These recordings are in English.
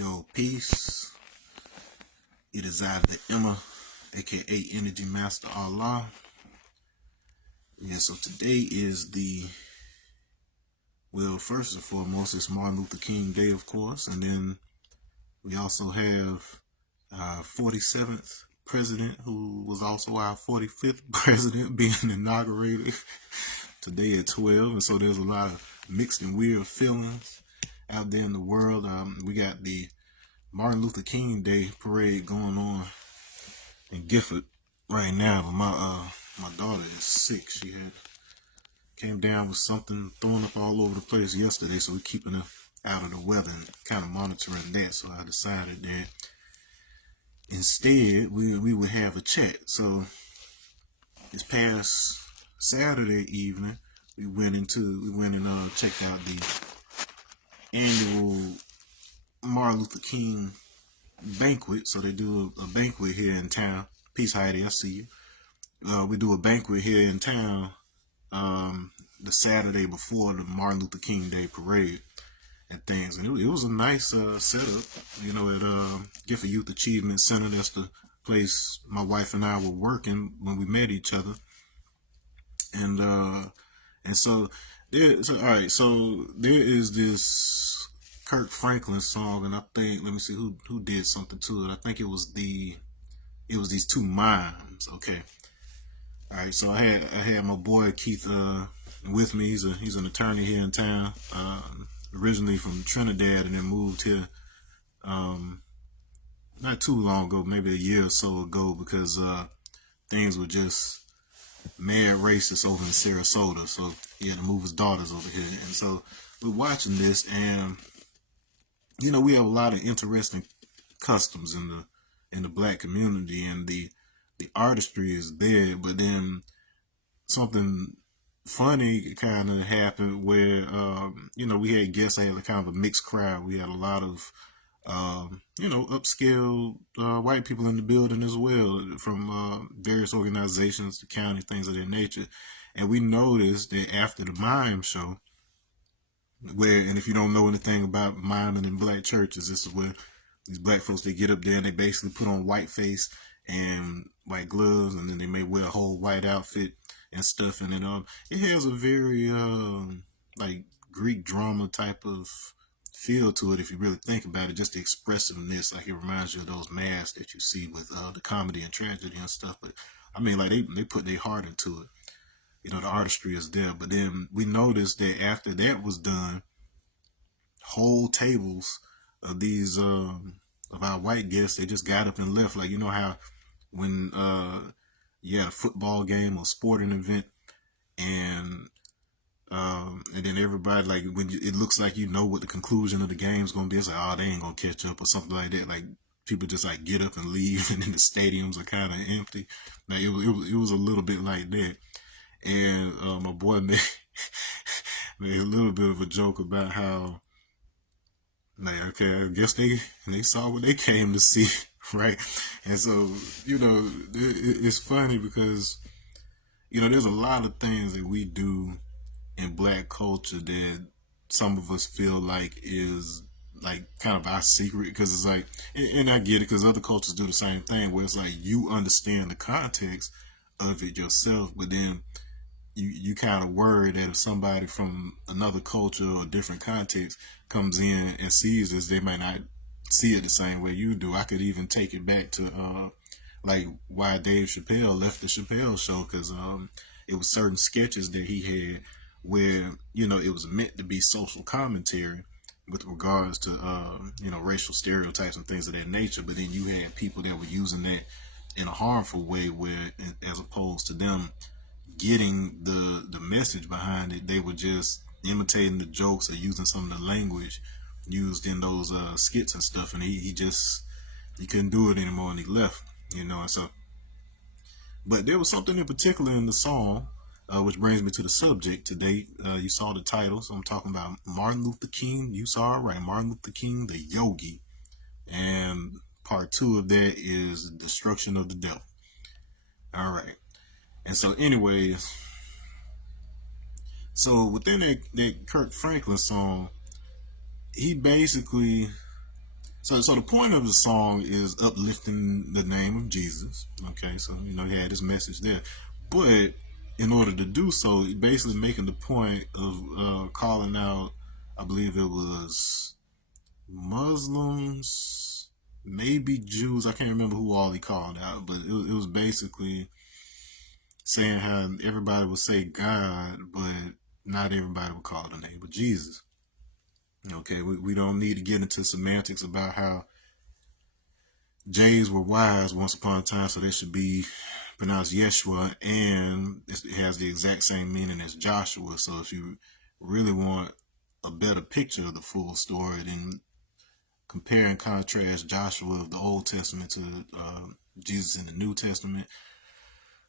Yo, peace. It is I, the Emma, aka Energy Master Allah. Yeah, so today is first and foremost, it's Martin Luther King Day, of course, and then we also have our 47th president, who was also our 45th president, being inaugurated today at 12, and so there's a lot of mixed and weird feelings out there in the world. We got the Martin Luther King Day parade going on in Gifford right now, but my daughter is sick. She came down with something throwing up all over the place yesterday, so we're keeping her out of the weather and kind of monitoring that. So I decided that instead we would have a chat. So this past Saturday evening, we went and checked out the annual Martin Luther King banquet. So they do a banquet here in town. Peace, Heidi, I see you. We do a banquet here in town the Saturday before the Martin Luther King Day parade and things. And it was a nice setup, at Gifford Youth Achievement Center. That's the place my wife and I were working when we met each other. And so there is this Kirk Franklin song, and I think, let me see who did something to it. I think it was these two mimes. Okay. All right, so I had my boy Keith with me. He's an attorney here in town, originally from Trinidad, and then moved here not too long ago, maybe a year or so ago, because things were just mad racist over in Sarasota. So he had to move his daughters over here, and so we're watching this, and we have a lot of interesting customs in the black community, and the artistry is there, but then something funny kind of happened where, we had guests. I had a kind of a mixed crowd. We had a lot of, upscale white people in the building as well, from various organizations, the county, things of that nature. And we noticed that after the mime show, and if you don't know anything about miming in black churches, this is where these black folks, they get up there and they basically put on white face and white gloves, and then they may wear a whole white outfit and stuff, and then it has a very like Greek drama type of feel to it if you really think about it. Just the expressiveness, like it reminds you of those masks that you see with the comedy and tragedy and stuff. But I mean, like they put their heart into it. The artistry is there. But then we noticed that after that was done, whole tables of these of our white guests, they just got up and left. Like, how when you had a football game or sporting event, and then everybody, like, when it looks like what the conclusion of the game's gonna be, it's like, oh, they ain't gonna catch up or something like that. Like, people just like get up and leave, and then the stadiums are kind of empty. Like, it was a little bit like that. And my boy made a little bit of a joke about how, like, okay, I guess they saw what they came to see, right? And so, it's funny because, there's a lot of things that we do in black culture that some of us feel like is like kind of our secret, because it's like, and I get it, because other cultures do the same thing, where it's like you understand the context of it yourself, but then you kind of worry that if somebody from another culture or different context comes in and sees this, they might not see it the same way you do. I could even take it back to like why Dave Chappelle left the Chappelle show, because it was certain sketches that he had where it was meant to be social commentary with regards to racial stereotypes and things of that nature, but then you had people that were using that in a harmful way, where as opposed to them getting the message behind it, they were just imitating the jokes or using some of the language used in those skits and stuff, and he couldn't do it anymore, and he left. And so, but there was something in particular in the song, which brings me to the subject today. You saw the title, so I'm talking about Martin Luther King. You saw it right, Martin Luther King, the Yogi, and part 2 of that is Destruction of the Devil. All right. And so, anyways, so within that Kirk Franklin song, he basically So the point of the song is uplifting the name of Jesus. Okay, so he had his message there, but in order to do so, basically making the point of calling out, I believe it was Muslims, maybe Jews. I can't remember who all he called out, but it was basically saying how everybody would say God, but not everybody would call the name of Jesus. Okay, we don't need to get into semantics about how J's were Y's once upon a time, so they should be pronounced Yeshua, and it has the exact same meaning as Joshua. So if you really want a better picture of the full story, then compare and contrast Joshua of the Old Testament to Jesus in the New Testament.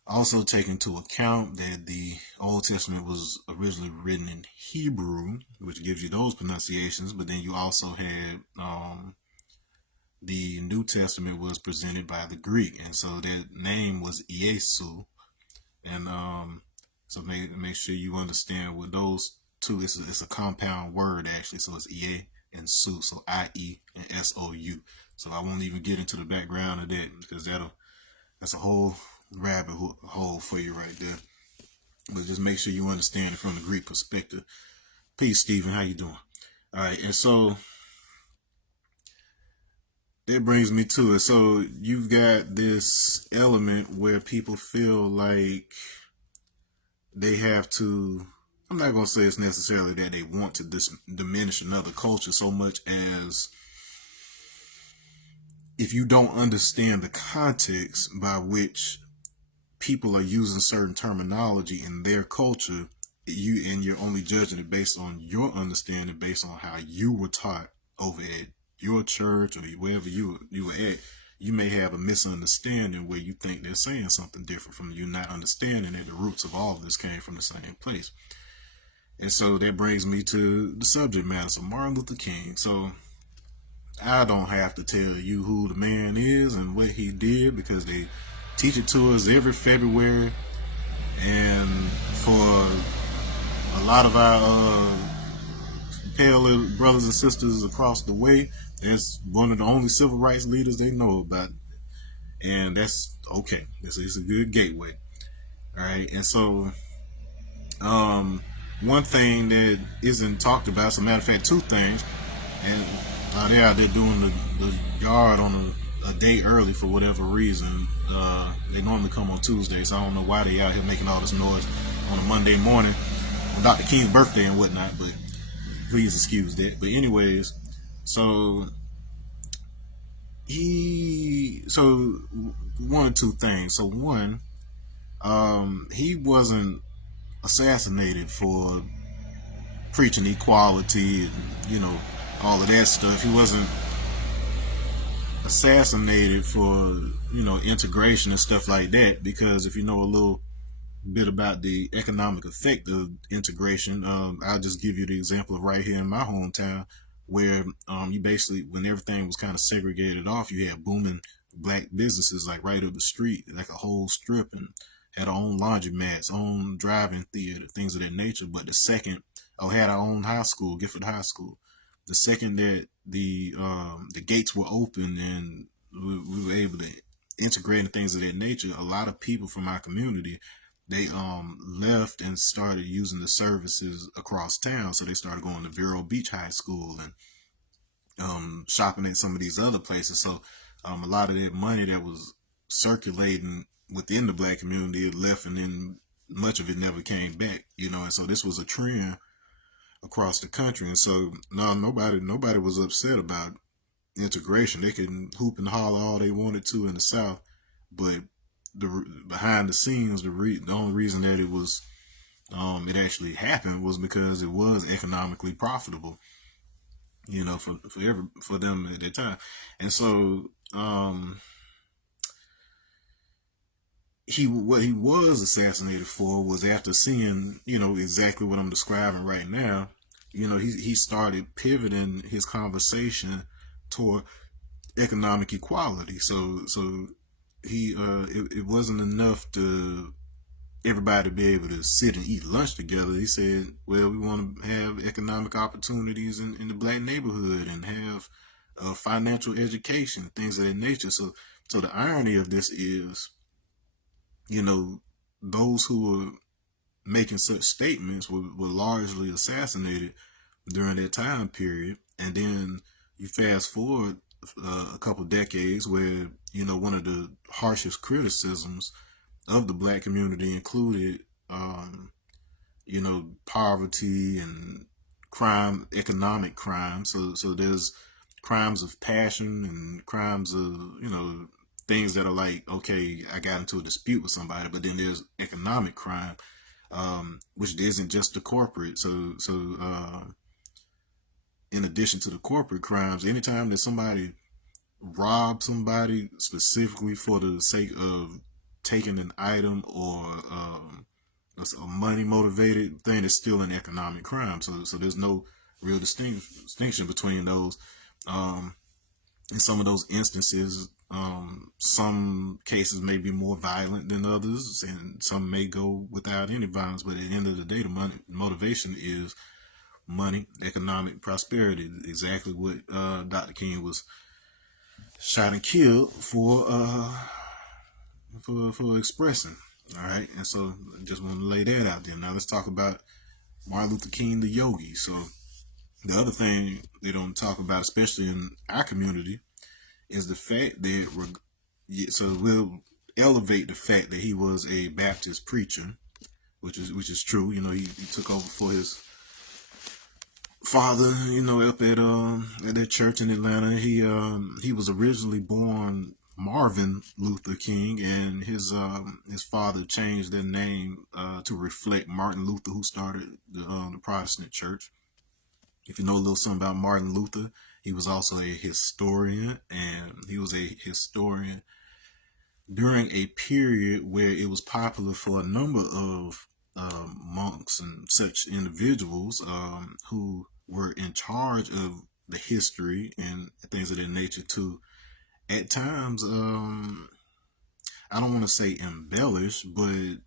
Also take into account that the Old Testament was originally written in Hebrew, which gives you those pronunciations, but then you also had the New Testament was presented by the Greek, and so that name was Iesu, and so make sure you understand what those two. It's a compound word actually, so it's Ie and Su, so IE and SOU. So I won't even get into the background of that because that's a whole rabbit hole for you right there. But just make sure you understand it from the Greek perspective. Peace, Stephen. How you doing? All right, and so that brings me to it. So you've got this element where people feel like they have to. I'm not going to say it's necessarily that they want to diminish another culture so much as if you don't understand the context by which people are using certain terminology in their culture, you're only judging it based on your understanding, based on how you were taught over at your church or wherever you were at. You may have a misunderstanding where you think they're saying something different from you, not understanding that the roots of all of this came from the same place. And so that brings me to the subject matter. So Martin Luther King. So I don't have to tell you who the man is and what he did because they teach it to us every February. And for a lot of our pale brothers and sisters across the way, that's one of the only civil rights leaders they know about. And that's okay. It's a good gateway. All right. And so, one thing that isn't talked about, as a matter of fact, two things, and they're out there doing the yard on a day early for whatever reason. They normally come on Tuesday, so I don't know why they out here making all this noise on a Monday morning on Dr. King's birthday and whatnot, but please excuse that. But anyways, so so one or two things. So one, he wasn't assassinated for preaching equality and all of that stuff. He wasn't assassinated for integration and stuff like that, because if you know a little bit about the economic effect of integration, I'll just give you the example of right here in my hometown, where you basically, when everything was kind of segregated off, you had booming black businesses like right up the street, like a whole strip, and had our own laundromats, own driving theater, things of that nature. But the second, had our own high school, Gifford High School. The second that the gates were open and we were able to integrate and things of that nature, a lot of people from our community, they left and started using the services across town. So they started going to Vero Beach High School and shopping at some of these other places. So a lot of that money that was circulating within the black community left, and then much of it never came back. And so this was a trend across the country. And so no, nobody was upset about integration. They could hoop and holler all they wanted to in the South, but behind the scenes, the only reason that it actually happened was because it was economically profitable, for them at that time. And so what he was assassinated for was, after seeing exactly what I'm describing right now, he started pivoting his conversation toward economic equality. So he it wasn't enough to everybody be able to sit and eat lunch together. He said, well, we want to have economic opportunities in the black neighborhood and have financial education, things of that nature. So the irony of this is, you know, those who were making such statements were largely assassinated during that time period. And then you fast forward a couple decades where, you know, one of the harshest criticisms of the black community included, you know, poverty and crime, economic crime. So there's crimes of passion and crimes of, you know, things that are like, okay, I got into a dispute with somebody, but then there's economic crime, which isn't just the corporate. So in addition to the corporate crimes, anytime that somebody robs somebody specifically for the sake of taking an item or a money motivated thing, is still an economic crime. So there's no real distinction between those. In some of those instances, some cases may be more violent than others, and some may go without any violence. But at the end of the day, the motivation is money, economic prosperity. Exactly what Dr. King was shot and killed for expressing. All right, and so I just want to lay that out there. Now let's talk about Martin Luther King, the Yogi. So the other thing they don't talk about, especially in our community, is the fact that so we'll elevate the fact that he was a Baptist preacher, which is true. You know, he took over for his father, you know, up at that church in Atlanta. He was originally born Marvin Luther King, and his father changed their name to reflect Martin Luther, who started the Protestant church. If you know a little something about Martin Luther, he was also a historian, and he was a historian during a period where it was popular for a number of monks and such individuals who were in charge of the history and things of that nature to, at times, I don't want to say embellish, but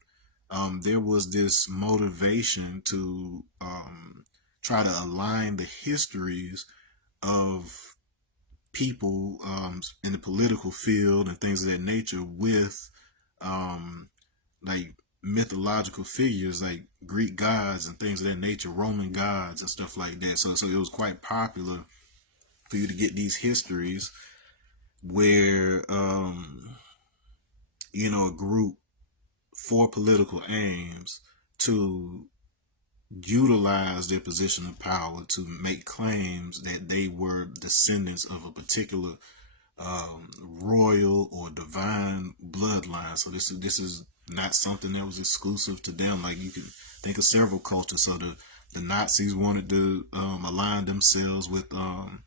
there was this motivation to try to align the histories of people in the political field and things of that nature with like mythological figures like Greek gods and things of that nature, Roman gods and stuff like that. So it was quite popular for you to get these histories where you know, a group for political aims to utilize their position of power to make claims that they were descendants of a particular royal or divine bloodline. So this is not something that was exclusive to them. Like, you can think of several cultures. So the Nazis wanted to align themselves with the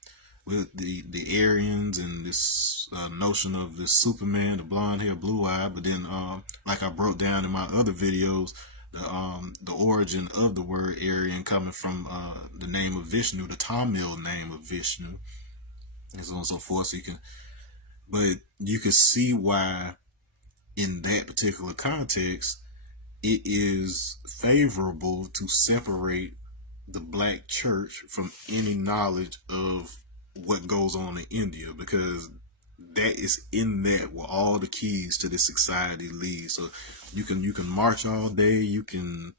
Aryans and this notion of this Superman, the blonde hair, blue eye. But then, like I broke down in my other videos, the origin of the word Aryan coming from the name of Vishnu, the Tamil name of Vishnu, and so on and so forth. But you can see why in that particular context it is favorable to separate the black church from any knowledge of what goes on in India, because that is in that where all the keys to this society lead. So you can march all day, you can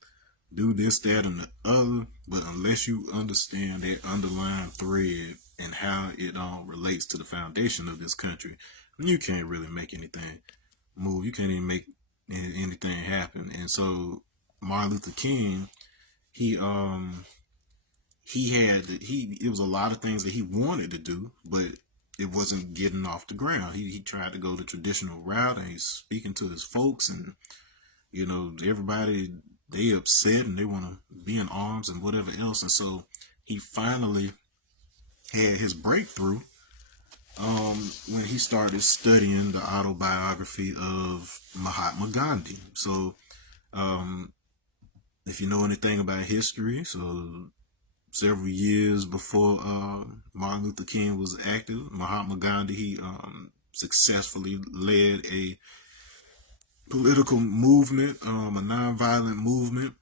do this, that, and the other, but unless you understand that underlying thread and how it relates to the foundation of this country, you can't really make anything move. You can't even make anything happen. And so Martin Luther King, he it was a lot of things that he wanted to do, but it wasn't getting off the ground. He tried to go the traditional route, and he's speaking to his folks, and you know, everybody, they upset and they want to be in arms and whatever else. And so he finally had his breakthrough when he started studying the autobiography of Mahatma Gandhi. So if you know anything about history, so several years before Martin Luther King was active, Mahatma Gandhi, he successfully led a political movement, a nonviolent movement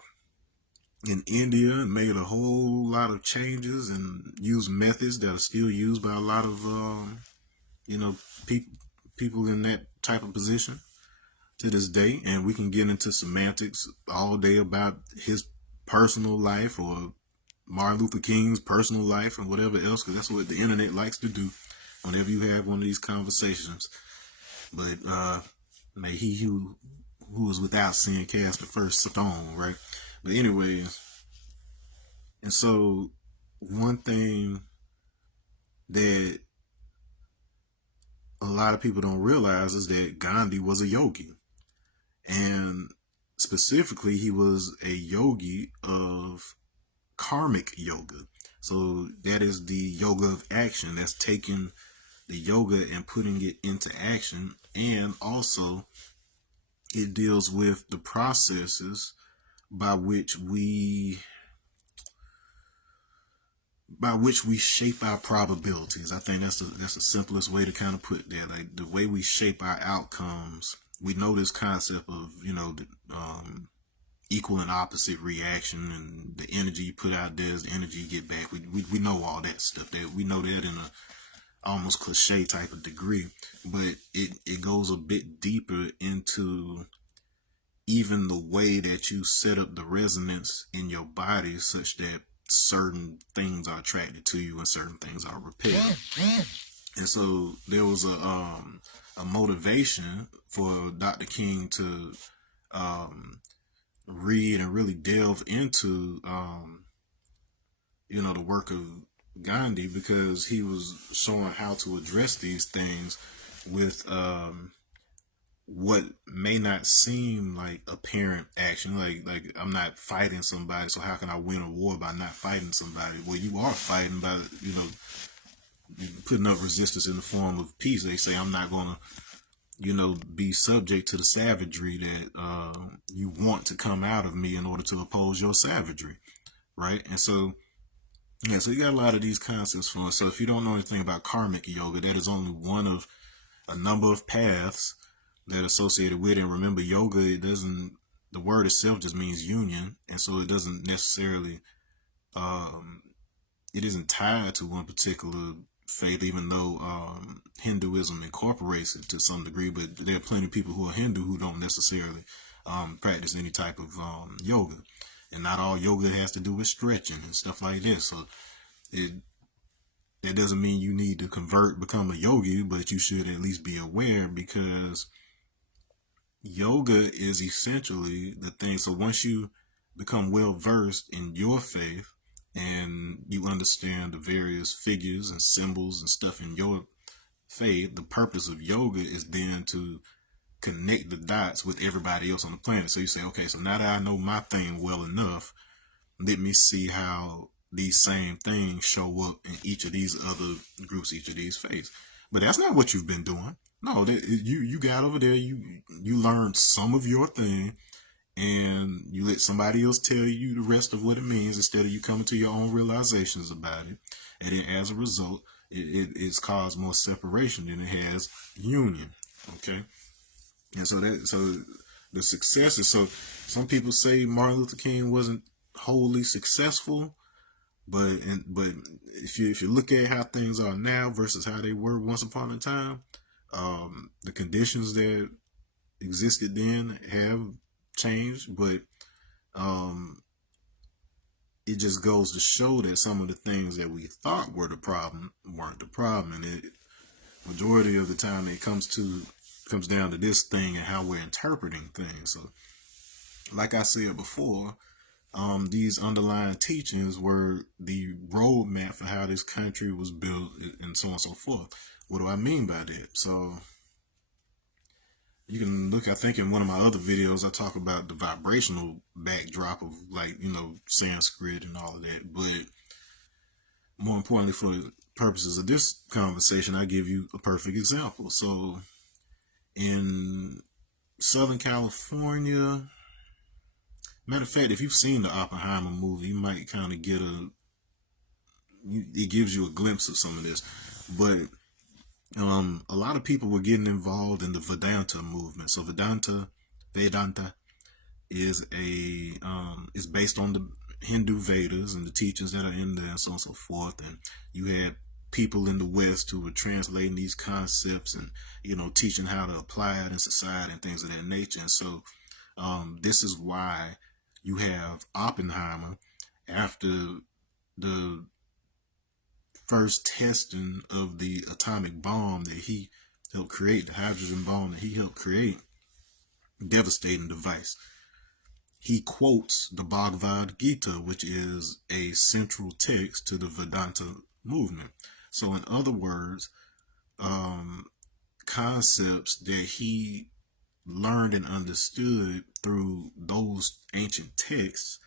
in India and made a whole lot of changes and used methods that are still used by a lot of you know people in that type of position to this day. And we can get into semantics all day about his personal life or Martin Luther King's personal life and whatever else, because that's what the internet likes to do whenever you have one of these conversations. But may he who is without sin cast the first stone, right? But anyways, and so one thing that a lot of people don't realize is that Gandhi was a yogi. And specifically, he was a yogi of karmic yoga. So that is the yoga of action. That's taking the yoga and putting it into action. And also, it deals with the processes by which we shape our probabilities. I think that's the simplest way to kind of put that. Like the way we shape our outcomes. We know this concept of equal and opposite reaction, and the energy you put out there is the energy you get back. We know all that stuff. That we know that in a almost cliche type of degree, but it goes a bit deeper into even the way that you set up the resonance in your body such that certain things are attracted to you and certain things are repelled. And so there was a motivation for Dr. King to read and really delve into the work of Gandhi, because he was showing how to address these things with what may not seem like apparent action. Like I'm not fighting somebody, so how can I win a war by not fighting somebody? Well, you are fighting by putting up resistance in the form of peace. They say I'm not gonna be subject to the savagery that you want to come out of me in order to oppose your savagery, right? And so yeah, so you got a lot of these concepts for us. So if you don't know anything about karmic yoga, that is only one of a number of paths that are associated with it. And remember, yoga, the word itself just means union. And so it doesn't necessarily, it isn't tied to one particular faith, even though Hinduism incorporates it to some degree. But there are plenty of people who are Hindu who don't necessarily practice any type of yoga. And not all yoga has to do with stretching and stuff like this. So that doesn't mean you need to become a yogi, but you should at least be aware, because yoga is essentially the thing. So once you become well versed in your faith and you understand the various figures and symbols and stuff in your faith, the purpose of yoga is then to connect the dots with everybody else on the planet. So you say, okay, so now that I know my thing well enough, let me see how these same things show up in each of these other groups, each of these faiths. But that's not what you've been doing. No, you got over there, you learned some of your thing, and you let somebody else tell you the rest of what it means instead of you coming to your own realizations about it. And then as a result, it's caused more separation than it has union. Okay. And so the successes. So some people say Martin Luther King wasn't wholly successful, but if you look at how things are now versus how they were once upon a time, the conditions that existed then have changed, but it just goes to show that some of the things that we thought were the problem weren't the problem, and it majority of the time it comes down to this thing and how we're interpreting things. So, like I said before, these underlying teachings were the roadmap for how this country was built, and so on and so forth. What do I mean by that? So you can look, I think in one of my other videos, I talk about the vibrational backdrop of Sanskrit and all of that. But more importantly, for the purposes of this conversation, I give you a perfect example. So in Southern California, matter of fact, if you've seen the Oppenheimer movie, you might kind of get it gives you a glimpse of some of this. But a lot of people were getting involved in the Vedanta movement. So Vedanta is is based on Hindu Vedas and the teachings that are in there, and so on and so forth. And you had people in the West who were translating these concepts and, teaching how to apply it in society and things of that nature. And so this is why you have Oppenheimer after the first testing of the atomic bomb that he helped create, the hydrogen bomb that he helped create, devastating device. He quotes the Bhagavad Gita, which is a central text to the Vedanta movement. So in other words, concepts that he learned and understood through those ancient texts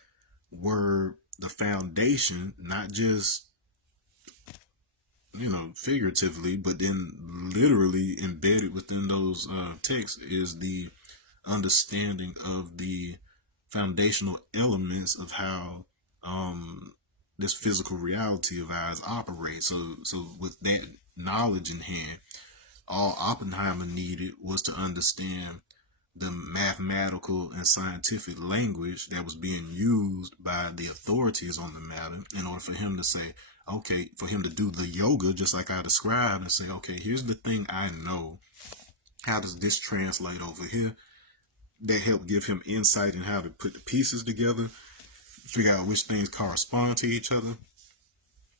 were the foundation, not just figuratively, but then literally embedded within those texts is the understanding of the foundational elements of how this physical reality of ours operates. So with that knowledge in hand, all Oppenheimer needed was to understand the mathematical and scientific language that was being used by the authorities on the matter in order for him to say, okay, for him to do the yoga, just like I described, and say, okay, here's the thing I know. How does this translate over here? That helped give him insight in how to put the pieces together, figure out which things correspond to each other.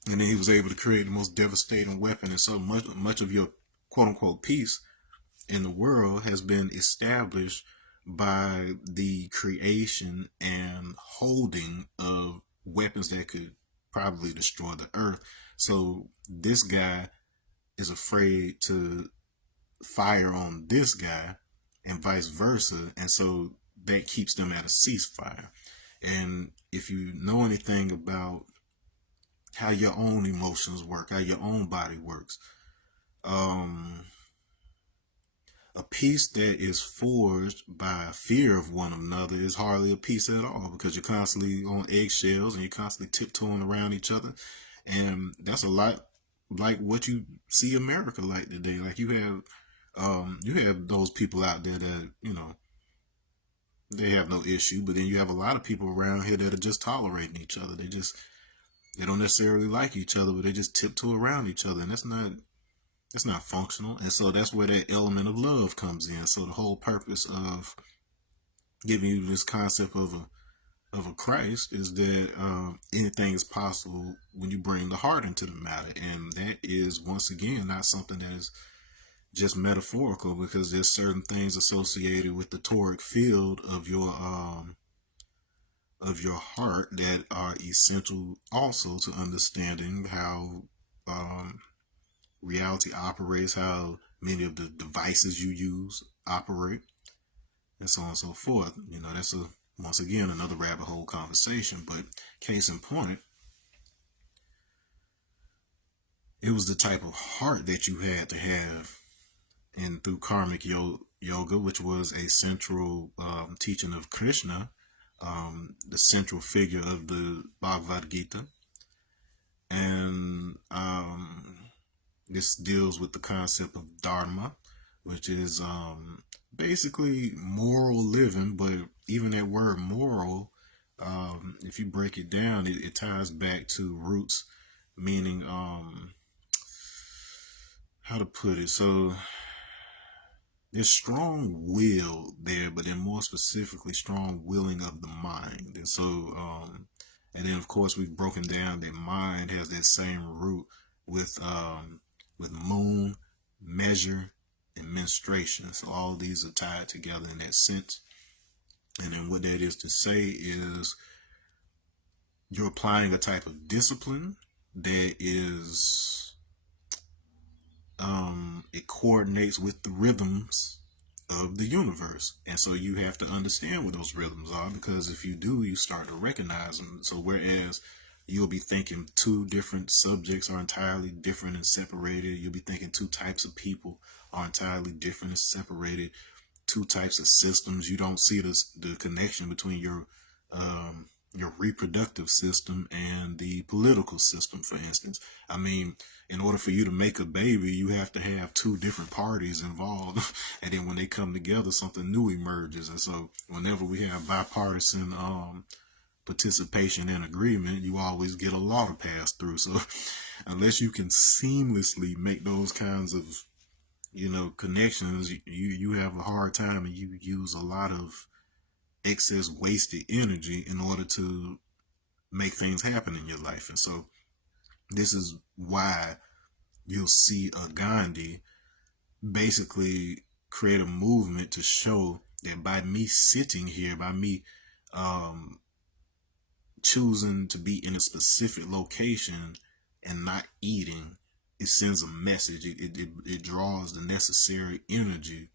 And then he was able to create the most devastating weapon. And so much of your quote unquote peace in the world has been established by the creation and holding of weapons that could probably destroy the earth. So this guy is afraid to fire on this guy and vice versa. And so that keeps them at a ceasefire. And if you know anything about how your own emotions work, how your own body works, a peace that is forged by fear of one another is hardly a peace at all, because you're constantly on eggshells and you're constantly tiptoeing around each other. And that's a lot like what you see America like today. Like you have those people out there that, they have no issue, but then you have a lot of people around here that are just tolerating each other. They don't necessarily like each other, but they just tiptoe around each other. And that's not functional. And so that's where that element of love comes in. So the whole purpose of giving you this concept of a Christ is that anything is possible when you bring the heart into the matter. And that is, once again, not something that is just metaphorical, because there's certain things associated with the toric field of your heart that are essential also to understanding how reality operates, how many of the devices you use operate, and so on and so forth. That's once again another rabbit hole conversation, but case in point, it was the type of heart that you had to have. And through karmic yoga, which was a central teaching of Krishna, the central figure of the Bhagavad Gita, and this deals with the concept of dharma, which is basically moral living. But even that word moral, if you break it down, it ties back to roots, meaning how to put it. So there's strong will there, but then more specifically, strong willing of the mind. And so, and then of course we've broken down that mind has that same root with moon, measure, and menstruation. So all of these are tied together in that sense. And then what that is to say is you're applying a type of discipline that is it coordinates with the rhythms of the universe. And so you have to understand what those rhythms are, because if you do, you start to recognize them. So whereas you'll be thinking two different subjects are entirely different and separated, you'll be thinking two types of people are entirely different and separated, two types of systems, you don't see the connection between your reproductive system and the political system, for instance. I mean, in order for you to make a baby, you have to have two different parties involved. And then when they come together, something new emerges. And so whenever we have bipartisan participation and agreement, you always get a law to pass through. So unless you can seamlessly make those kinds of, connections, you have a hard time, and you use a lot of excess wasted energy in order to make things happen in your life. And so this is why you'll see a Gandhi basically create a movement to show that by me sitting here, by me choosing to be in a specific location and not eating, it sends a message. It draws the necessary energy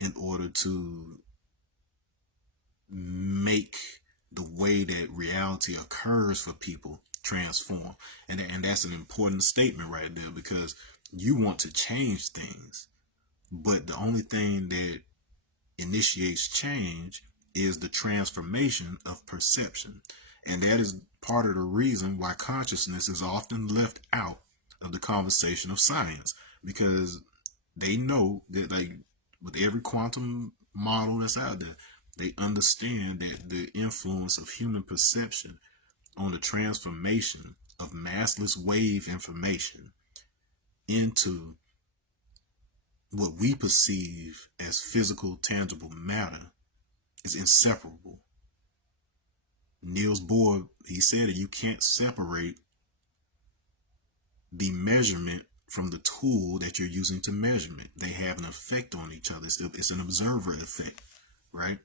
in order to make the way that reality occurs for people transform. And that's an important statement right there, because you want to change things, but the only thing that initiates change is the transformation of perception. And that is part of the reason why consciousness is often left out of the conversation of science, because they know that, like, with every quantum model that's out there, they understand that the influence of human perception on the transformation of massless wave information into what we perceive as physical, tangible matter is inseparable. Niels Bohr, he said that you can't separate the measurement from the tool that you're using to measurement. They have an effect on each other. It's an observer effect, right?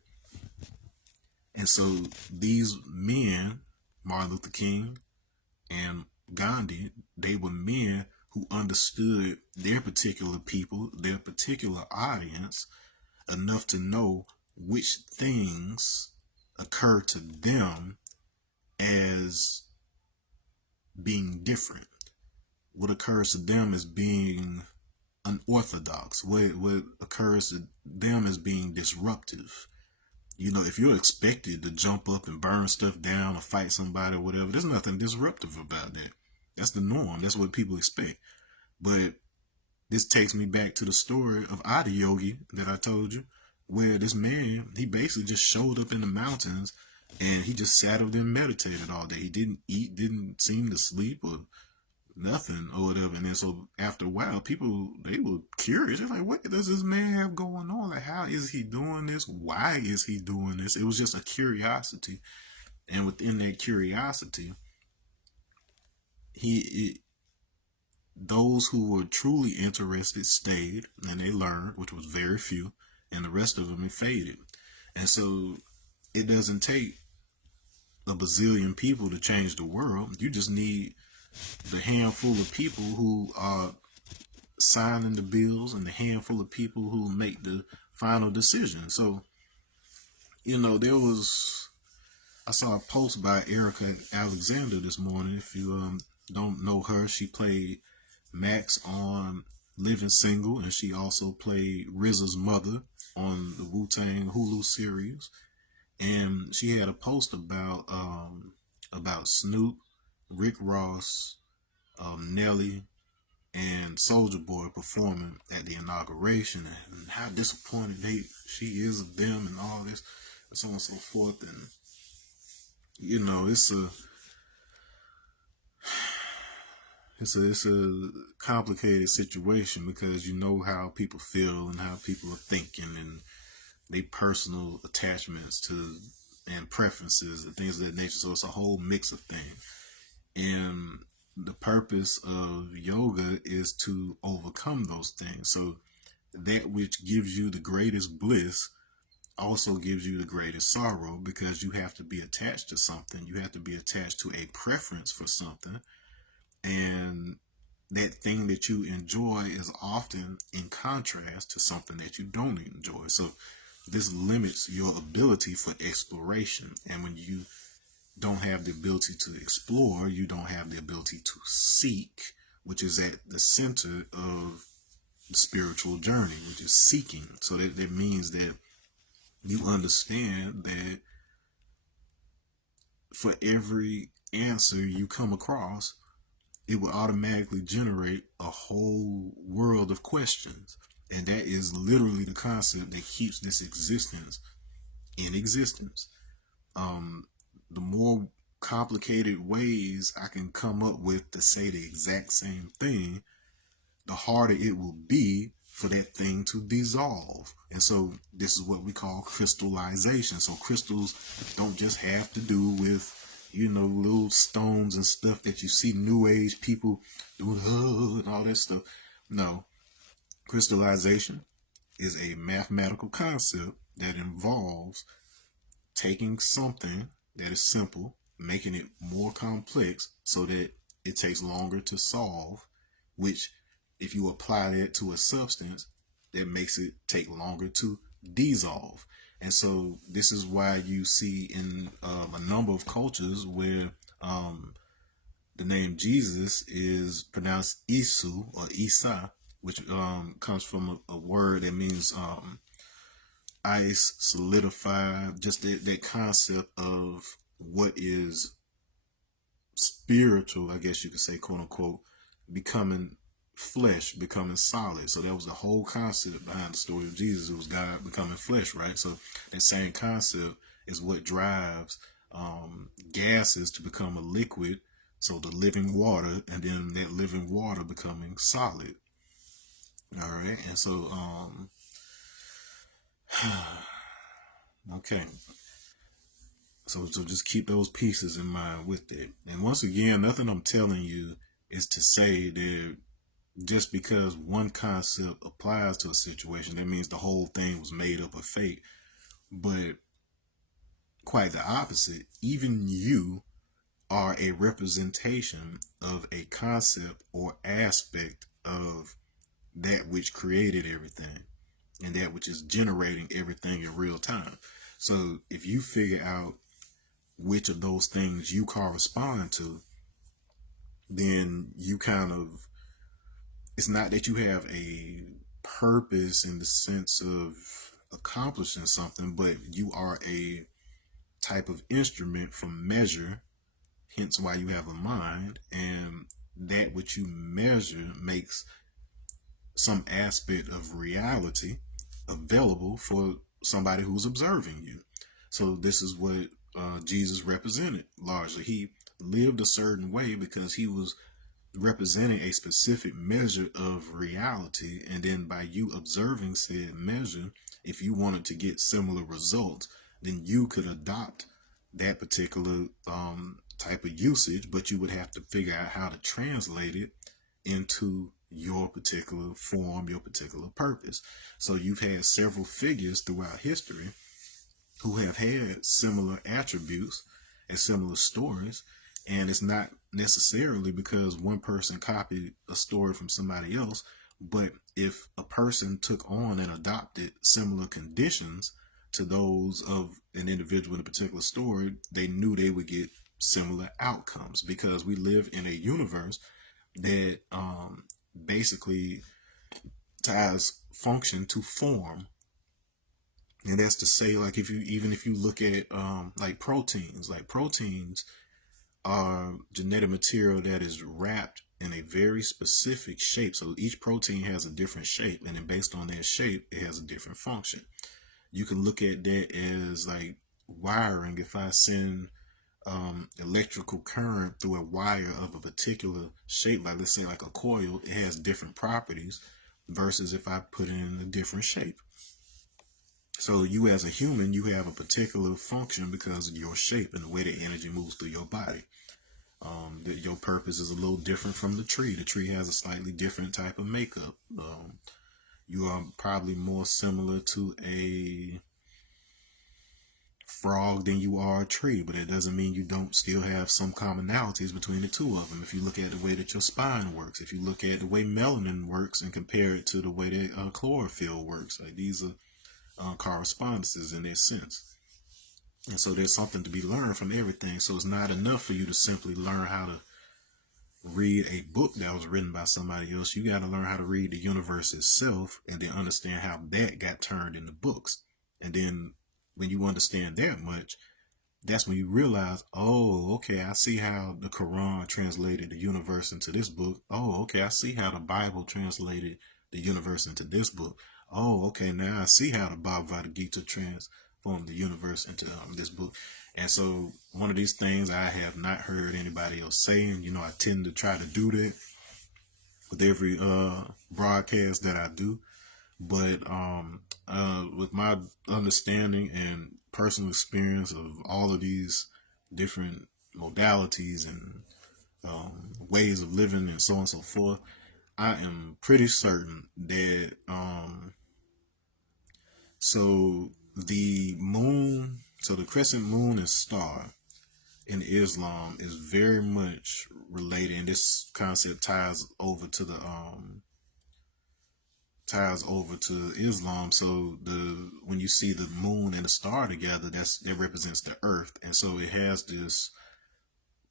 And so these men, Martin Luther King and Gandhi, they were men who understood their particular people, their particular audience, enough to know which things occur to them as being different. What occurs to them as being unorthodox. What occurs to them as being disruptive. If you're expected to jump up and burn stuff down or fight somebody or whatever, there's nothing disruptive about that. That's the norm. That's what people expect. But this takes me back to the story of Yogi that I told you, where this man, he basically just showed up in the mountains and he just sat up there and meditated all day. He didn't eat, didn't seem to sleep or nothing or whatever. And then so after a while, people, they were curious. They're like, what does this man have going on? Like, how is he doing this? Why is he doing this? It was just a curiosity. And within that curiosity, those who were truly interested stayed and they learned, which was very few, and the rest of them, it faded. And so it doesn't take a bazillion people to change the world. You just need the handful of people who are signing the bills and the handful of people who make the final decision. So, I saw a post by Erica Alexander this morning. If you don't know her, she played Max on Living Single, and she also played RZA's mother on the Wu-Tang Hulu series. And she had a post about Snoop, Rick Ross, Nelly, and Soulja Boy performing at the inauguration, and how disappointed she is of them and all this, and so on and so forth. And it's a complicated situation, because you know how people feel and how people are thinking and their personal attachments to and preferences and things of that nature. So it's a whole mix of things. And the purpose of yoga is to overcome those things. So that which gives you the greatest bliss also gives you the greatest sorrow, because you have to be attached to something. You have to be attached to a preference for something. And that thing that you enjoy is often in contrast to something that you don't enjoy. So this limits your ability for exploration. And when you don't have the ability to explore, you don't have the ability to seek, which is at the center of the spiritual journey, which is seeking. So that means that you understand that for every answer you come across, it will automatically generate a whole world of questions. And that is literally the concept that keeps this existence in existence. the more complicated ways I can come up with to say the exact same thing, the harder it will be for that thing to dissolve. And so this is what we call crystallization. So crystals don't just have to do with, little stones and stuff that you see new age people doing and all that stuff. No, crystallization is a mathematical concept that involves taking something that is simple, making it more complex so that it takes longer to solve, which if you apply that to a substance, that makes it take longer to dissolve. And so this is why you see in a number of cultures where the name Jesus is pronounced Isu or Isa, which comes from a word that means ice, solidify, just that concept of what is spiritual, I guess you could say, quote unquote, becoming flesh, becoming solid. So that was the whole concept behind the story of Jesus. It was God becoming flesh, right? So that same concept is what drives gases to become a liquid. So the living water, and then that living water becoming solid. All right. And so, okay. So just keep those pieces in mind with it. And once again, nothing I'm telling you is to say that just because one concept applies to a situation, that means the whole thing was made up or fake. But quite the opposite. Even you are a representation of a concept or aspect of that which created everything and that which is generating everything in real time. So if you figure out which of those things you correspond to, then you kind of, it's not that you have a purpose in the sense of accomplishing something, but you are a type of instrument for measure, hence why you have a mind, and that which you measure makes some aspect of reality available for somebody who's observing you. So this is what Jesus represented largely. He lived a certain way because he was representing a specific measure of reality, and then by you observing said measure, if you wanted to get similar results, then you could adopt that particular type of usage, but you would have to figure out how to translate it into your particular form, your particular purpose. So you've had several figures throughout history who have had similar attributes and similar stories, and it's not necessarily because one person copied a story from somebody else, but if a person took on and adopted similar conditions to those of an individual in a particular story, they knew they would get similar outcomes, because we live in a universe that basically ties function to form. And that's to say, like, if you look at like proteins are genetic material that is wrapped in a very specific shape. So each protein has a different shape, and then based on that shape, it has a different function. You can look at that as like wiring. If I send electrical current through a wire of a particular shape, like let's say like a coil, it has different properties versus if I put it in a different shape. So you as a human, you have a particular function because of your shape and the way the energy moves through your body. Your purpose is a little different from the tree. The tree has a slightly different type of makeup. You are probably more similar to a frog than you are a tree, but it doesn't mean you don't still have some commonalities between the two of them. If you look at the way that your spine works, if you look at the way melanin works and compare it to the way that chlorophyll works, like these are correspondences in their sense. And so there's something to be learned from everything. So it's not enough for you to simply learn how to read a book that was written by somebody else. You got to learn how to read the universe itself and then understand how that got turned into books. And then when you understand that much, that's when you realize, oh, okay, I see how the Quran translated the universe into this book. Oh, okay, I see how the Bible translated the universe into this book. Oh, okay, now I see how the Bhagavad Gita formed the universe into this book. And so one of these things I have not heard anybody else say, and I tend to try to do that with every broadcast that I do. But with my understanding and personal experience of all of these different modalities and ways of living and so on and so forth, I am pretty certain that so the moon, so the crescent moon and star in Islam is very much related, and this concept ties over to Islam. So when you see the moon and the star together, that represents the earth, and so it has this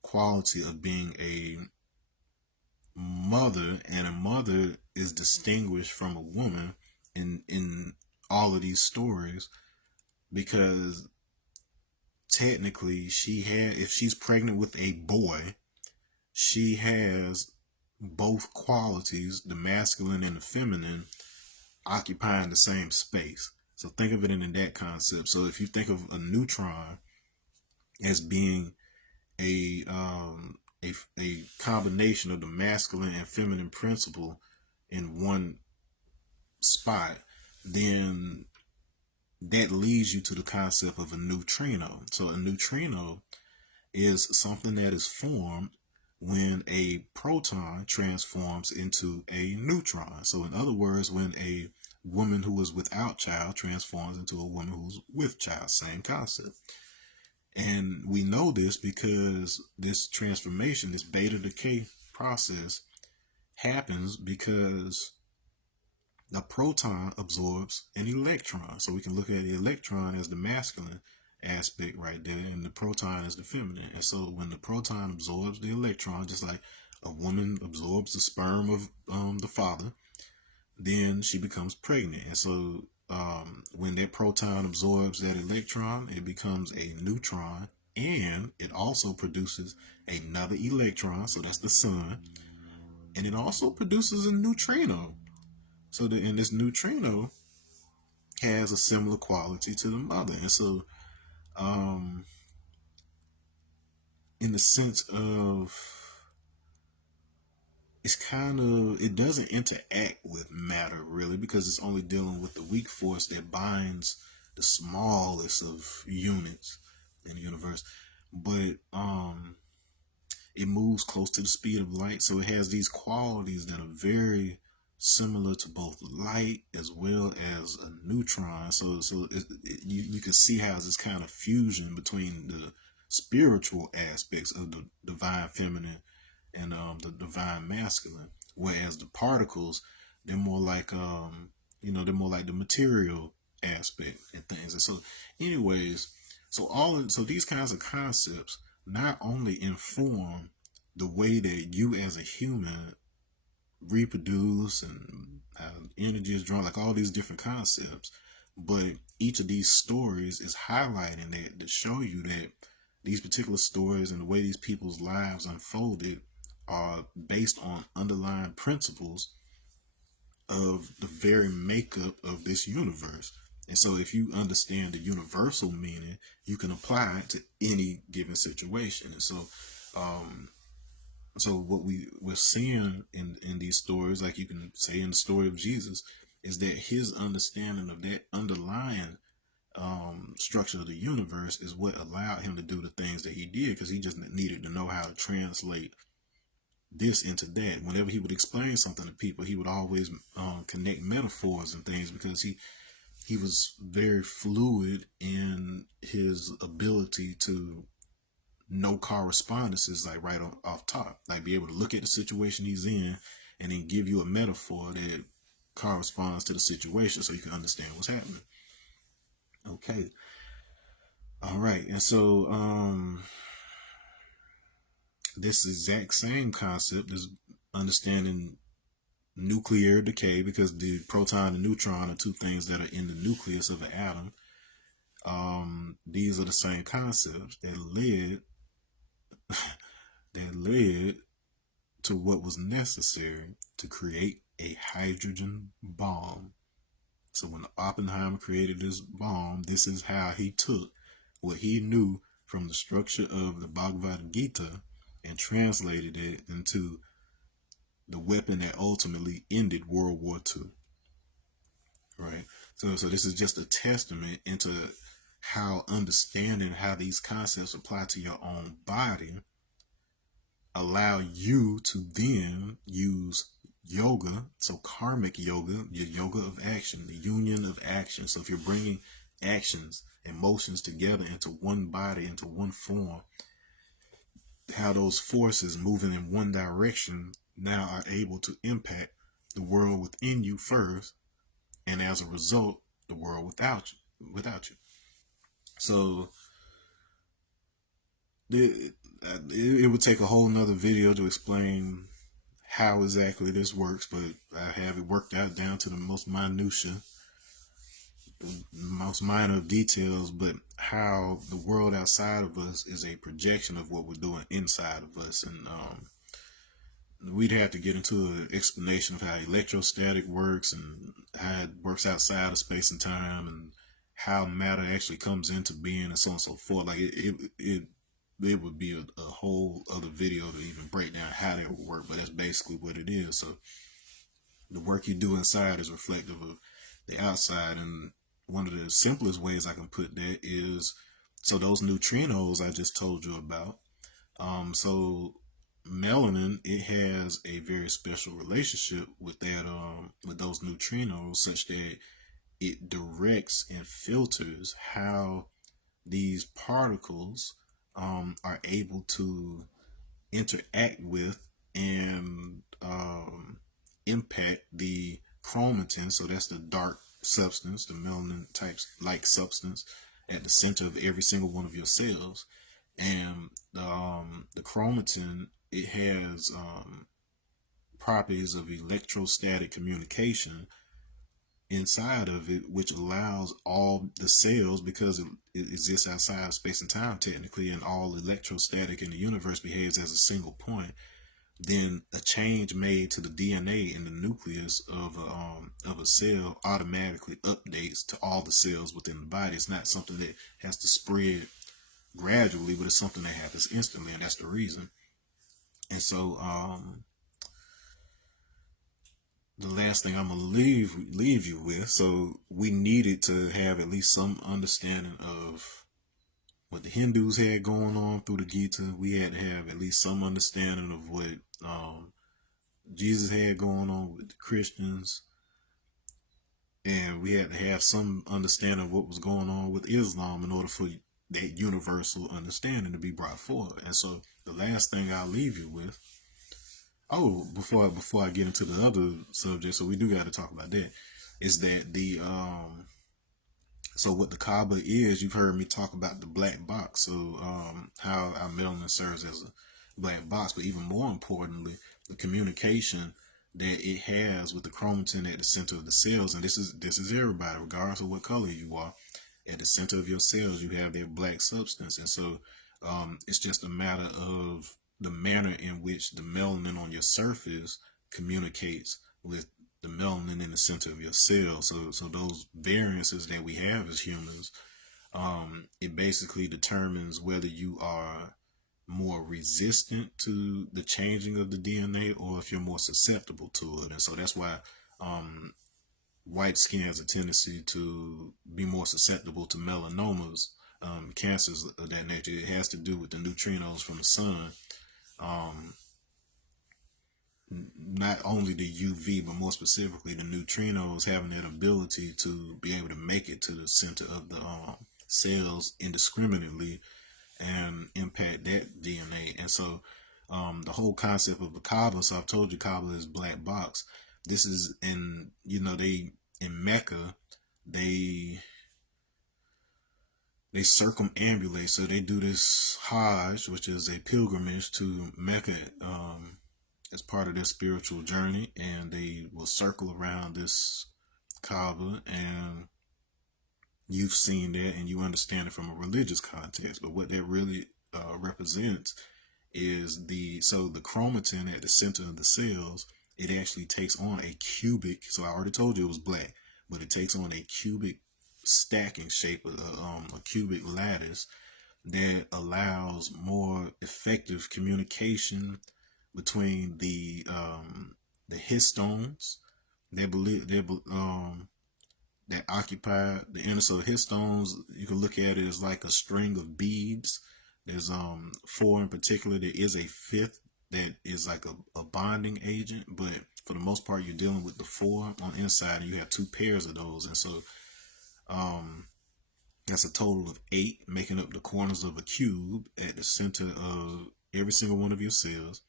quality of being a mother, and a mother is distinguished from a woman in all of these stories because technically if she's pregnant with a boy, she has both qualities, the masculine and the feminine, occupying the same space. So think of it in that concept. So if you think of a neutron as being a combination of the masculine and feminine principle in one spot, then that leads you to the concept of a neutrino. So a neutrino is something that is formed when a proton transforms into a neutron. So in other words, when a woman who is without child transforms into a woman who's with child, same concept. And we know this because this transformation, this beta decay process, happens because a proton absorbs an electron. So we can look at the electron as the masculine aspect right there, and the proton is the feminine. And so when the proton absorbs the electron, just like a woman absorbs the sperm of the father, then she becomes pregnant. And so when that proton absorbs that electron, it becomes a neutron, and it also produces another electron. So that's the sun, and it also produces a neutrino. So and this neutrino has a similar quality to the mother. And so in the sense of, it doesn't interact with matter really, because it's only dealing with the weak force that binds the smallest of units in the universe. But it moves close to the speed of light, so it has these qualities that are very similar to both light as well as a neutron. So you can see how this kind of fusion between the spiritual aspects of the divine feminine and the divine masculine, whereas the particles, they're more like they're more like the material aspect and things. And so anyways, so these kinds of concepts not only inform the way that you as a human reproduce and how energy is drawn, like all these different concepts, but each of these stories is highlighting that to show you that these particular stories and the way these people's lives unfolded are based on underlying principles of the very makeup of this universe. And so if you understand the universal meaning, you can apply it to any given situation. And so what we're seeing in these stories, like you can say in the story of Jesus, is that his understanding of that underlying structure of the universe is what allowed him to do the things that he did, because he just needed to know how to translate this into that. Whenever he would explain something to people, he would always connect metaphors and things, because he was very fluid in his ability to know correspondences, like right off top, like be able to look at the situation he's in and then give you a metaphor that corresponds to the situation so you can understand what's happening. Okay. All right. And so this exact same concept is understanding nuclear decay, because the proton and neutron are two things that are in the nucleus of an atom. These are the same concepts that led to what was necessary to create a hydrogen bomb. So when Oppenheimer created this bomb, this is how he took what he knew from the structure of the Bhagavad Gita and translated it into the weapon that ultimately ended World War II. Right. So this is just a testament into how understanding how these concepts apply to your own body allow you to then use yoga, so karmic yoga, your yoga of action, the union of action. So if you're bringing actions, emotions together into one body, into one form, how those forces moving in one direction now are able to impact the world within you first, and as a result, the world without you. So it would take a whole nother video to explain how exactly this works, but I have it worked out down to the most minutia, the most minor of details, but how the world outside of us is a projection of what we're doing inside of us. And we'd have to get into an explanation of how electrostatic works and how it works outside of space and time and how matter actually comes into being and so on and so forth. Like it would be a whole other video to even break down how that would work, but that's basically what it is. So the work you do inside is reflective of the outside. And one of the simplest ways I can put that is, so those neutrinos I just told you about, so melanin, it has a very special relationship with that, with those neutrinos, such that it directs and filters how these particles are able to interact with and impact the chromatin. So that's the dark substance, the melanin type like substance at the center of every single one of your cells. And the chromatin, it has properties of electrostatic communication inside of it, which allows all the cells, because it exists outside of space and time technically, and all electrostatic in the universe behaves as a single point. Then a change made to the DNA in the nucleus of a cell automatically updates to all the cells within the body. It's not something that has to spread gradually, but it's something that happens instantly, and that's the reason. And so the last thing I'm gonna leave you with. So we needed to have at least some understanding of what the Hindus had going on through the Gita. We had to have at least some understanding of what Jesus had going on with the Christians, and we had to have some understanding of what was going on with Islam in order for that universal understanding to be brought forward. And so the last thing I'll leave you with, oh, before I get into the other subject, so we do got to talk about that, is that the so what the Kaaba is, you've heard me talk about the black box. So how our melanin serves as a black box, but even more importantly, the communication that it has with the chromatin at the center of the cells. And this is everybody, regardless of what color you are. At the center of your cells, you have that black substance. And so it's just a matter of the manner in which the melanin on your surface communicates with the melanin in the center of your cell. So those variances that we have as humans, it basically determines whether you are more resistant to the changing of the DNA or if you're more susceptible to it. And so that's why white skin has a tendency to be more susceptible to melanomas, cancers of that nature. It has to do with the neutrinos from the sun. Not only the UV, but more specifically the neutrinos having that ability to be able to make it to the center of the cells indiscriminately and impact that DNA. And so the whole concept of the Kaaba, so I've told you Kaaba is black box. This is they in Mecca, they circumambulate. So they do this Hajj, which is a pilgrimage to Mecca as part of their spiritual journey, and they will circle around this Kaaba, and you've seen that and you understand it from a religious context. But what that really represents is the chromatin at the center of the cells, it actually takes on a cubic. So I already told you it was black, but it takes on a cubic stacking shape, a cubic lattice that allows more effective communication between the histones that occupy the inner. So histones, you can look at it as like a string of beads. There's four in particular. There is a fifth that is like a bonding agent, but for the most part, you're dealing with the four on the inside, and you have two pairs of those, and so um, that's a total of eight, making up the corners of a cube at the center of every single one of your cells.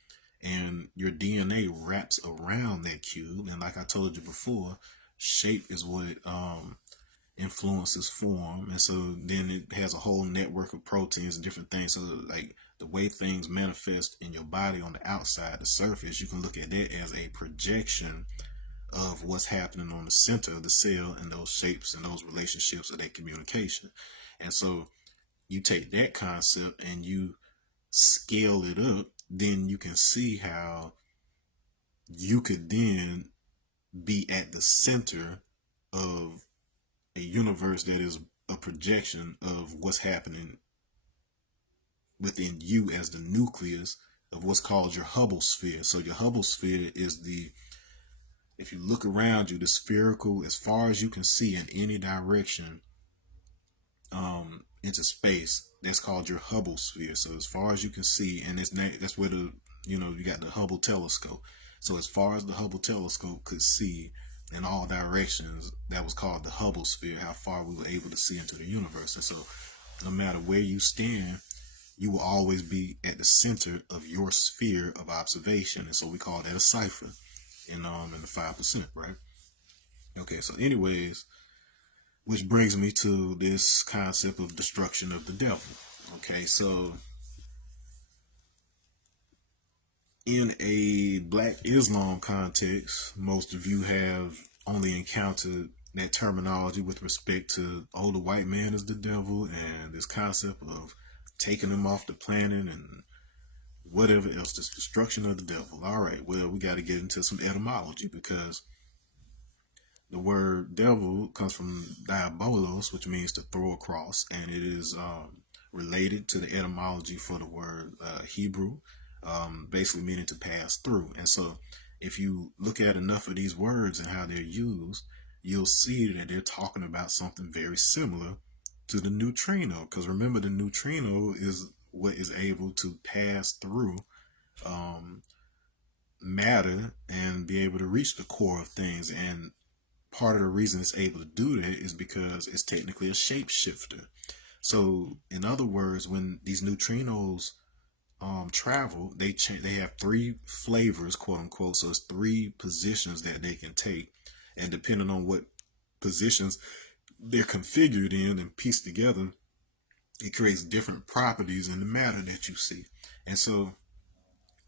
And your DNA wraps around that cube. And like I told you before, shape is what influences form. And so then it has a whole network of proteins and different things. So like the way things manifest in your body on the outside, the surface, you can look at it as a projection of what's happening on the center of the cell and those shapes and those relationships of that communication. And so you take that concept and you scale it up, then you can see how you could then be at the center of a universe that is a projection of what's happening within you as the nucleus of what's called your Hubble sphere. So your Hubble sphere is if you look around you, the spherical, as far as you can see in any direction into space, that's called your Hubble sphere. So as far as you can see, and that's where you got the Hubble telescope. So as far as the Hubble telescope could see in all directions, that was called the Hubble sphere, how far we were able to see into the universe. And so no matter where you stand, you will always be at the center of your sphere of observation. And so we call that a cipher in the 5%, right? Okay, so anyways, which brings me to this concept of destruction of the devil. Okay, so in a Black Islam context, most of you have only encountered that terminology with respect to, oh, the white man is the devil, and this concept of taking him off the planet and whatever else, this destruction of the devil. All right, well, we got to get into some etymology, because the word devil comes from diabolos, which means to throw across, and it is related to the etymology for the word Hebrew, basically meaning to pass through. And so if you look at enough of these words and how they're used, you'll see that they're talking about something very similar to the neutrino. Because remember, the neutrino is what is able to pass through matter and be able to reach the core of things. And part of the reason it's able to do that is because it's technically a shapeshifter. So in other words, when these neutrinos travel, they have three flavors, quote unquote. So it's three positions that they can take, and depending on what positions they're configured in and pieced together, it creates different properties in the matter that you see. And so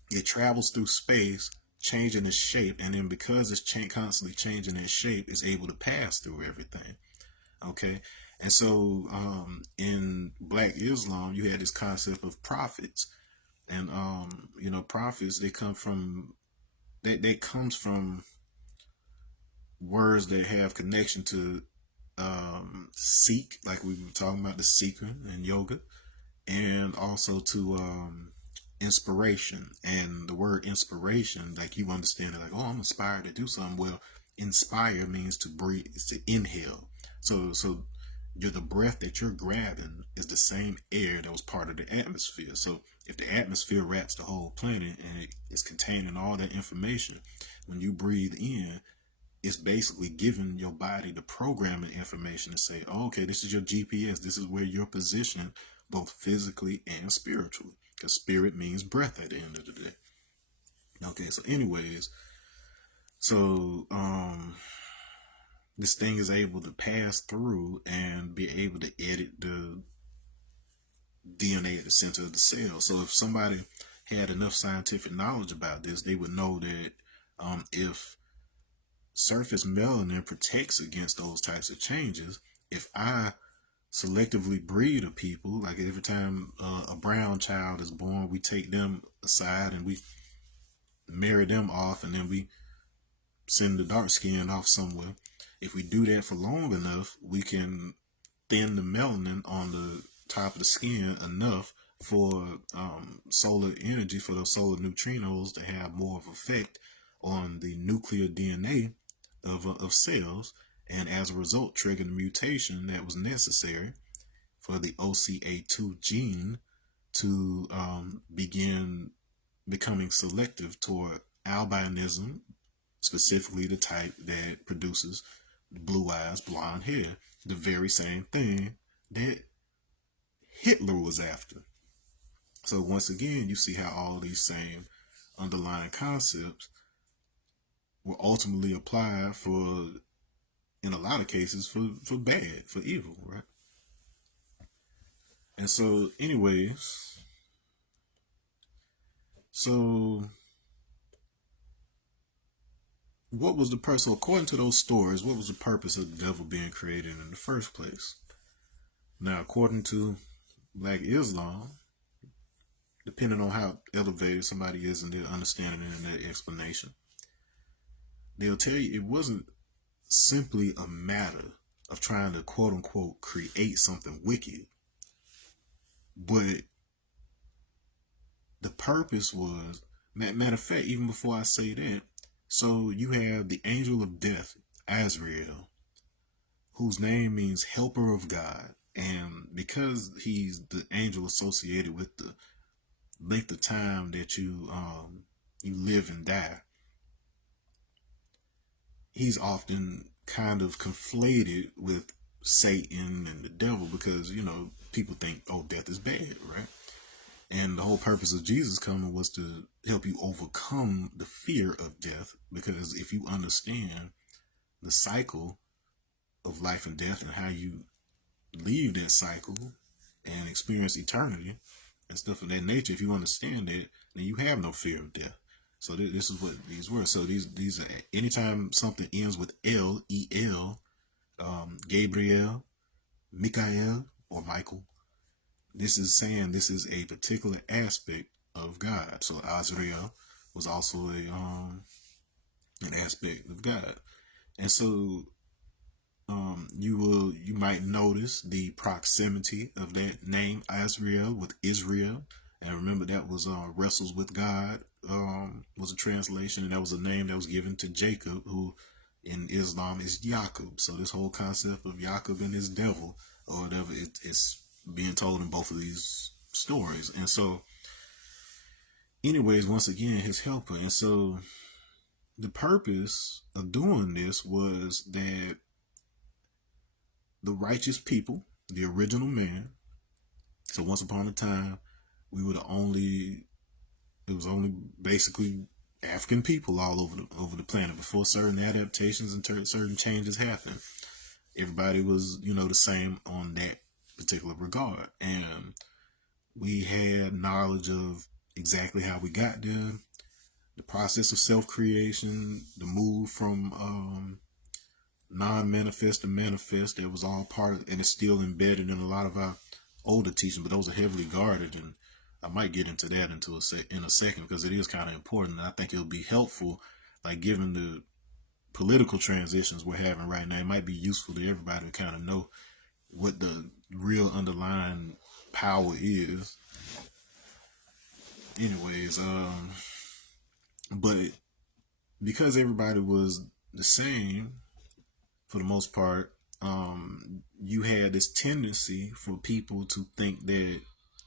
it travels through space, changing its shape, and then because it's constantly changing its shape, it's able to pass through everything. Okay, and so in Black Islam, you had this concept of prophets, and prophets, they come from that comes from words that have connection to seek, like we were talking about the seeker in yoga, and also to inspiration. And the word inspiration, like you understand it, like, oh, I'm inspired to do something. Well, inspire means to breathe, it's to inhale. So the breath that you're grabbing is the same air that was part of the atmosphere. So if the atmosphere wraps the whole planet and it is containing all that information, when you breathe in, it's basically giving your body the programming information to say, oh, okay, this is your GPS. This is where you're positioned, both physically and spiritually, because spirit means breath at the end of the day. Okay, so anyways, so this thing is able to pass through and be able to edit the DNA at the center of the cell. So if somebody had enough scientific knowledge about this, they would know that if surface melanin protects against those types of changes, if I selectively breed of people, like every time a brown child is born, we take them aside and we marry them off, and then we send the dark skin off somewhere. If we do that for long enough, we can thin the melanin on the top of the skin enough for solar energy, for those solar neutrinos to have more of an effect on the nuclear DNA of cells, and as a result trigger the mutation that was necessary for the OCA2 gene to begin becoming selective toward albinism, specifically the type that produces blue eyes, blonde hair, the very same thing that Hitler was after. So once again, you see how all these same underlying concepts were ultimately applied for, in a lot of cases, for bad, for evil, right? And so, anyways, so what was the purpose? So according to those stories, what was the purpose of the devil being created in the first place? Now, according to Black Islam, depending on how elevated somebody is in their understanding and their explanation, they'll tell you it wasn't simply a matter of trying to quote unquote create something wicked, but the purpose was, matter of fact, even before I say that, so you have the angel of death, Azrael, whose name means helper of God. And because he's the angel associated with the length of time that you live and die, he's often kind of conflated with Satan and the devil because, people think, oh, death is bad, right? And the whole purpose of Jesus coming was to help you overcome the fear of death, because if you understand the cycle of life and death and how you leave that cycle and experience eternity and stuff of that nature, if you understand that, then you have no fear of death. So this is what these were. So these are, anytime something ends with L, E-L, Gabriel, Michael, or Michael, this is saying this is a particular aspect of God. So Azrael was also an aspect of God. And so you might notice the proximity of that name Azrael with Israel. And remember that was wrestles with God, was a translation, and that was a name that was given to Jacob, who in Islam is Jacob. So this whole concept of Jacob and his devil or whatever, it's being told in both of these stories. And so anyways, once again, his helper. And so the purpose of doing this was that the righteous people, the original man, so once upon a time, it was only basically African people all over the planet before certain adaptations and certain changes happened. Everybody was, the same on that particular regard. And we had knowledge of exactly how we got there, the process of self-creation, the move from non-manifest to manifest. That was all part of, and it's still embedded in a lot of our older teaching, but those are heavily guarded, and I might get into that in a second because it is kind of important. I think it'll be helpful, like given the political transitions we're having right now, it might be useful to everybody to kind of know what the real underlying power is. Anyways, but because everybody was the same for the most part, you had this tendency for people to think that,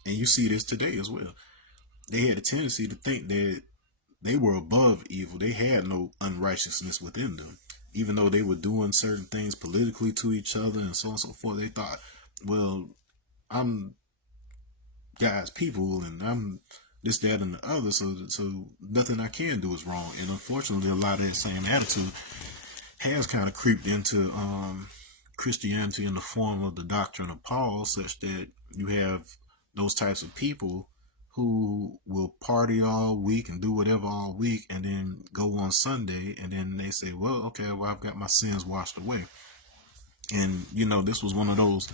and you see this today as well, they had a tendency to think that they were above evil. They had no unrighteousness within them. Even though they were doing certain things politically to each other and so on and so forth, they thought, well, I'm God's people and I'm this, that, and the other, so nothing I can do is wrong. And unfortunately, a lot of that same attitude has kind of creeped into Christianity in the form of the doctrine of Paul, such that you have those types of people who will party all week and do whatever all week and then go on Sunday and then they say, well, okay, well, I've got my sins washed away. And, this was one of those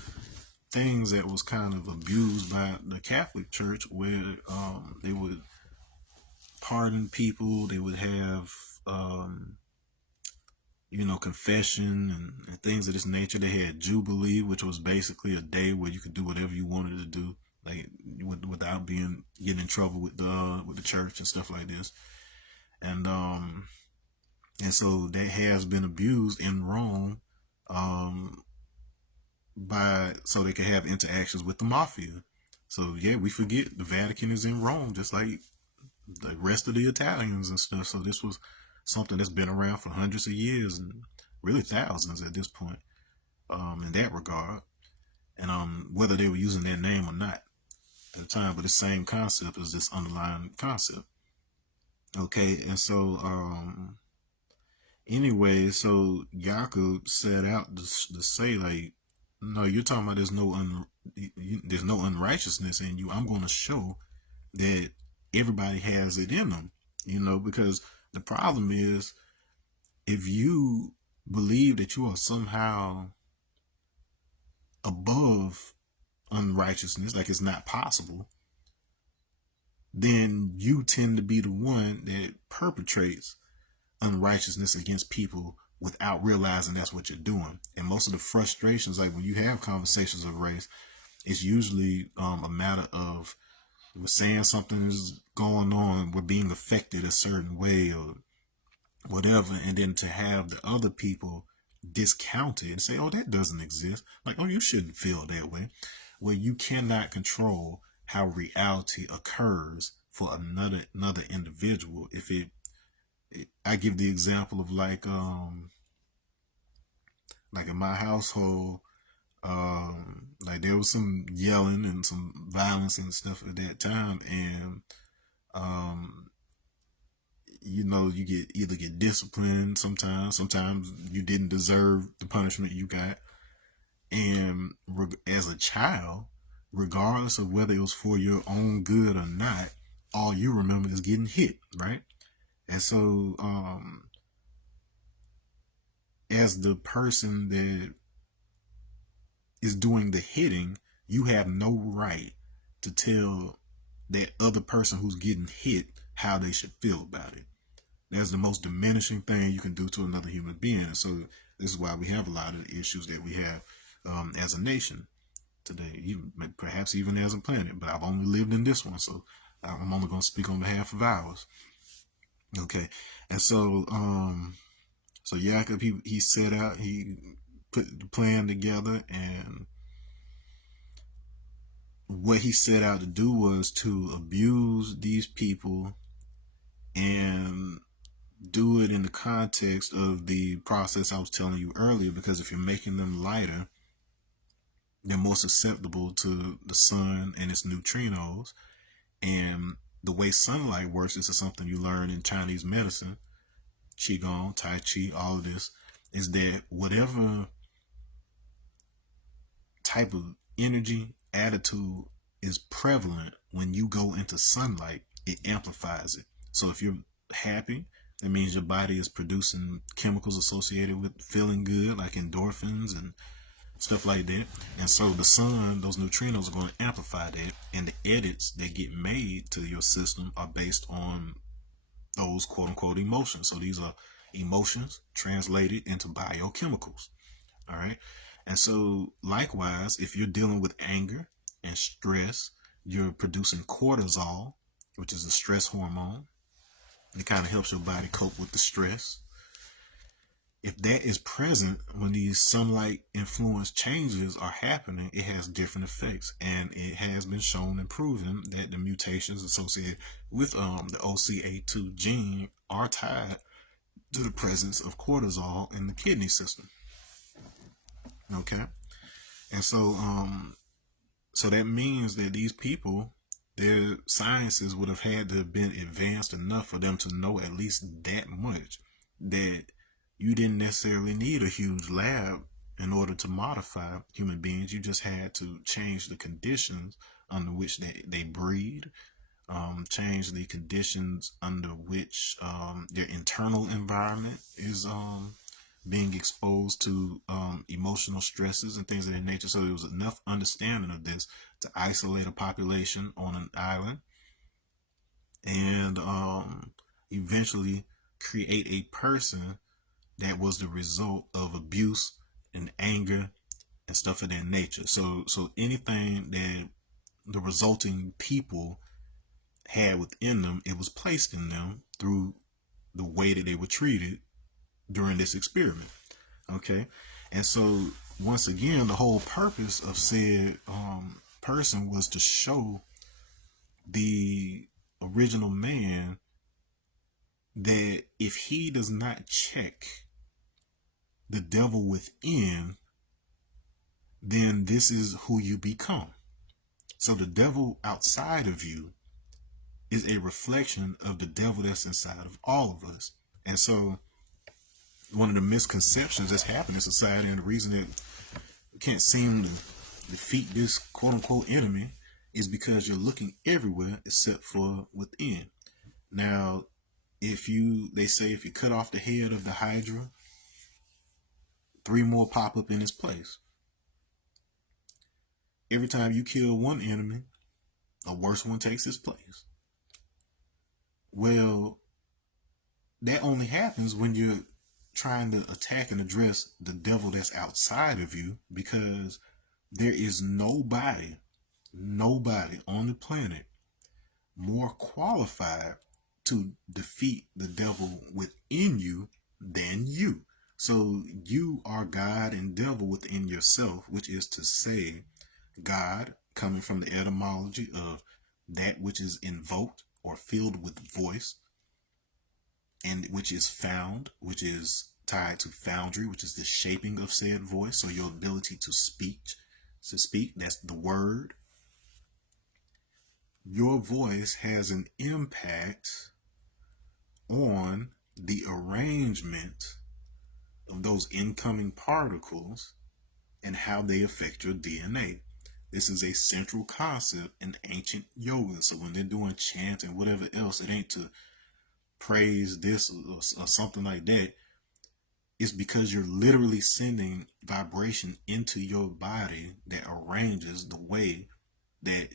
things that was kind of abused by the Catholic Church, where they would pardon people, they would have confession and things of this nature. They had Jubilee, which was basically a day where you could do whatever you wanted to do, like without getting in trouble with the church and stuff like this. And and so that has been abused in Rome, um, by so they could have interactions with the mafia. So yeah, we forget the Vatican is in Rome, just like the rest of the Italians and stuff. So this was something that's been around for hundreds of years and really thousands at this point, in that regard. And whether they were using that name or not at the time, but the same concept is this underlying concept. Okay, and so anyway, so Yaakov set out to say like, no, you're talking about there's no unrighteousness in you. I'm going to show that everybody has it in them, because the problem is if you believe that you are somehow above unrighteousness, like it's not possible, then you tend to be the one that perpetrates unrighteousness against people without realizing that's what you're doing. And most of the frustrations, like when you have conversations of race, it's usually a matter of we're saying something is going on, we're being affected a certain way or whatever, and then to have the other people discount it and say, oh, that doesn't exist. Like, oh, you shouldn't feel that way. Well, you cannot control how reality occurs for another individual. If I give the example of like in my household, like there was some yelling and some violence and stuff at that time, and um, you either get disciplined sometimes you didn't deserve the punishment you got, and as a child, regardless of whether it was for your own good or not, all you remember is getting hit, right? And so as the person that is doing the hitting, you have no right to tell that other person who's getting hit how they should feel about it. That's the most diminishing thing you can do to another human being. And so this is why we have a lot of the issues that we have as a nation today, even perhaps even as a planet. But I've only lived in this one, so I'm only going to speak on behalf of ours. Okay, and so Jacob, he set out, he put the plan together, and what he set out to do was to abuse these people and do it in the context of the process I was telling you earlier, because if you're making them lighter, they're more susceptible to the sun and its neutrinos. And the way sunlight works, this is something you learn in Chinese medicine, Qigong, Tai Chi, all of this, is that whatever type of energy, attitude is prevalent when you go into sunlight, it amplifies it. So if you're happy, that means your body is producing chemicals associated with feeling good, like endorphins and stuff like that. And so the sun, those neutrinos are going to amplify that. And the edits that get made to your system are based on those quote unquote emotions. So these are emotions translated into biochemicals. All right. And so likewise, if you're dealing with anger and stress, you're producing cortisol, which is a stress hormone. It kind of helps your body cope with the stress. If that is present when these sunlight influence changes are happening, it has different effects. And it has been shown and proven that the mutations associated with the OCA2 gene are tied to the presence of cortisol in the kidney system. Okay. And so that means that these people, their sciences would have had to have been advanced enough for them to know at least that much, that you didn't necessarily need a huge lab in order to modify human beings. You just had to change the conditions under which they breed, change the conditions under which their internal environment is being exposed to emotional stresses and things of that nature. So there was enough understanding of this to isolate a population on an island and eventually create a person that was the result of abuse and anger and stuff of that nature. So anything that the resulting people had within them, it was placed in them through the way that they were treated during this experiment. Okay, and so once again, the whole purpose of said person was to show the original man that if he does not check the devil within, then this is who you become. So the devil outside of you is a reflection of the devil that's inside of all of us. And so one of the misconceptions that's happening in society, and the reason that we can't seem to defeat this quote unquote enemy, is because you're looking everywhere except for within. Now, they say if you cut off the head of the Hydra, 3 more pop up in its place. Every time you kill one enemy, a worse one takes its place. Well, that only happens when you're trying to attack and address the devil that's outside of you, because there is nobody on the planet more qualified to defeat the devil within you than you. So you are God and devil within yourself, which is to say, God, coming from the etymology of that which is invoked or filled with voice, and which is found, which is tied to foundry, which is the shaping of said voice. So your ability to speak, that's the word. Your voice has an impact on the arrangement of those incoming particles and how they affect your DNA. This is a central concept in ancient yoga. So when they're doing chant and whatever else, it ain't to praise this or something like that. It's because you're literally sending vibration into your body that arranges the way that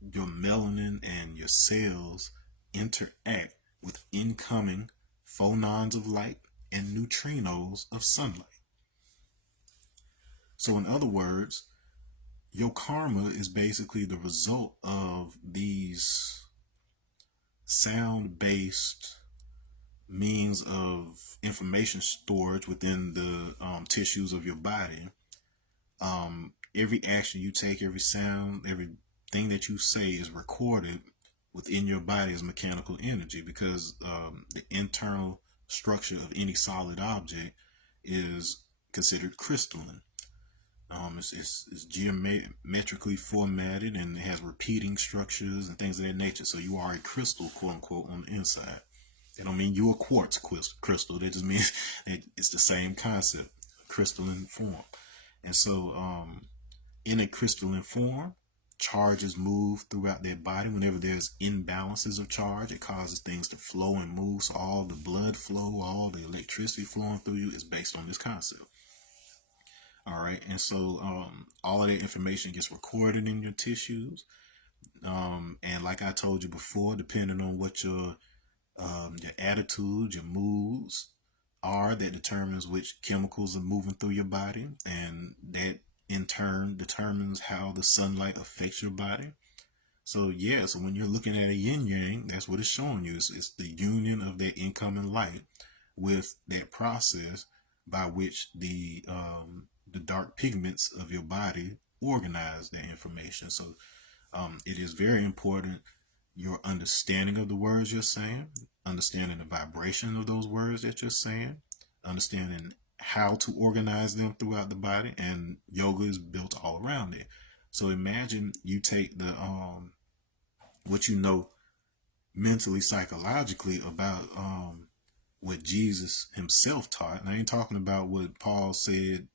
your melanin and your cells interact with incoming phonons of light and neutrinos of sunlight. So in other words, your karma is basically the result of these sound-based means of information storage within the tissues of your body. Every action you take, every sound, everything that you say is recorded within your body as mechanical energy, because the internal structure of any solid object is considered crystalline. It's geometrically formatted, and it has repeating structures and things of that nature. So you are a crystal, quote unquote, on the inside. That don't mean you're a quartz crystal. That just means that it's the same concept, crystalline form. And so in a crystalline form, charges move throughout their body. Whenever there's imbalances of charge, it causes things to flow and move. So all the blood flow, all the electricity flowing through you is based on this concept. All right. And so all of that information gets recorded in your tissues. And like I told you before, depending on what your attitude, your moods are, that determines which chemicals are moving through your body, and that in turn determines how the sunlight affects your body. So yeah, so when you're looking at a yin yang, that's what it's showing you. It's the union of that incoming light with that process by which the dark pigments of your body organize that information. So it is very important, your understanding of the words you're saying, understanding the vibration of those words that you're saying, understanding how to organize them throughout the body, and yoga is built all around it. So imagine you take the what you know mentally, psychologically about what Jesus himself taught. And I ain't talking about what Paul said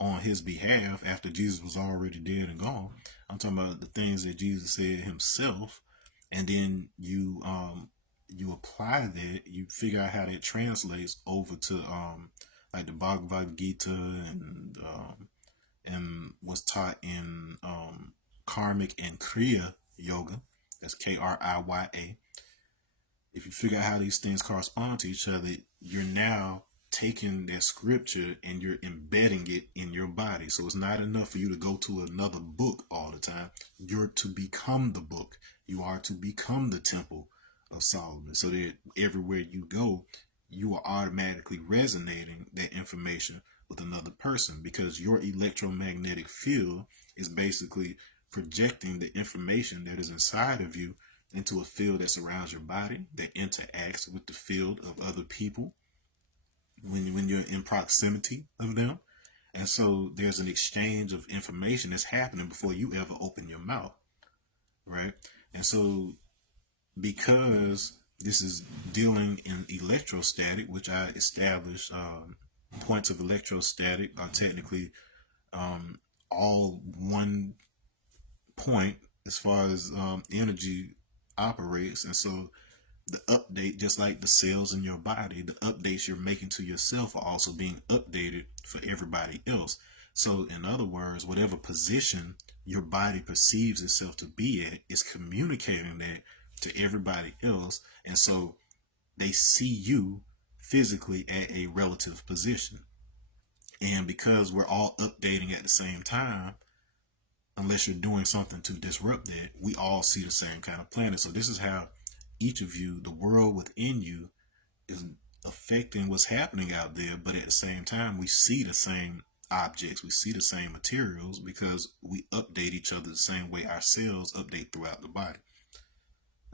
on his behalf after Jesus was already dead and gone. I'm talking about the things that Jesus said himself, and then you apply that, you figure out how that translates over to like the Bhagavad Gita and what's taught in karmic and kriya yoga. That's KRIYA. If you figure out how these things correspond to each other, you're now taking that scripture and you're embedding it in your body. So it's not enough for you to go to another book all the time. You're to become the book. You are to become the temple of Solomon, so that everywhere you go, you are automatically resonating that information with another person, because your electromagnetic field is basically projecting the information that is inside of you into a field that surrounds your body, that interacts with the field of other people when you're in proximity of them. And so there's an exchange of information that's happening before you ever open your mouth, right? And so because this is dealing in electrostatic, which I established, points of electrostatic are technically all one point as far as energy operates. And so the update, just like the cells in your body, the updates you're making to yourself are also being updated for everybody else. So in other words, whatever position your body perceives itself to be at is communicating that to everybody else. And so they see you physically at a relative position. And because we're all updating at the same time, unless you're doing something to disrupt that, we all see the same kind of planet. So this is how each of you, the world within you, is affecting what's happening out there. But at the same time, we see the same objects, we see the same materials, because we update each other the same way our cells update throughout the body.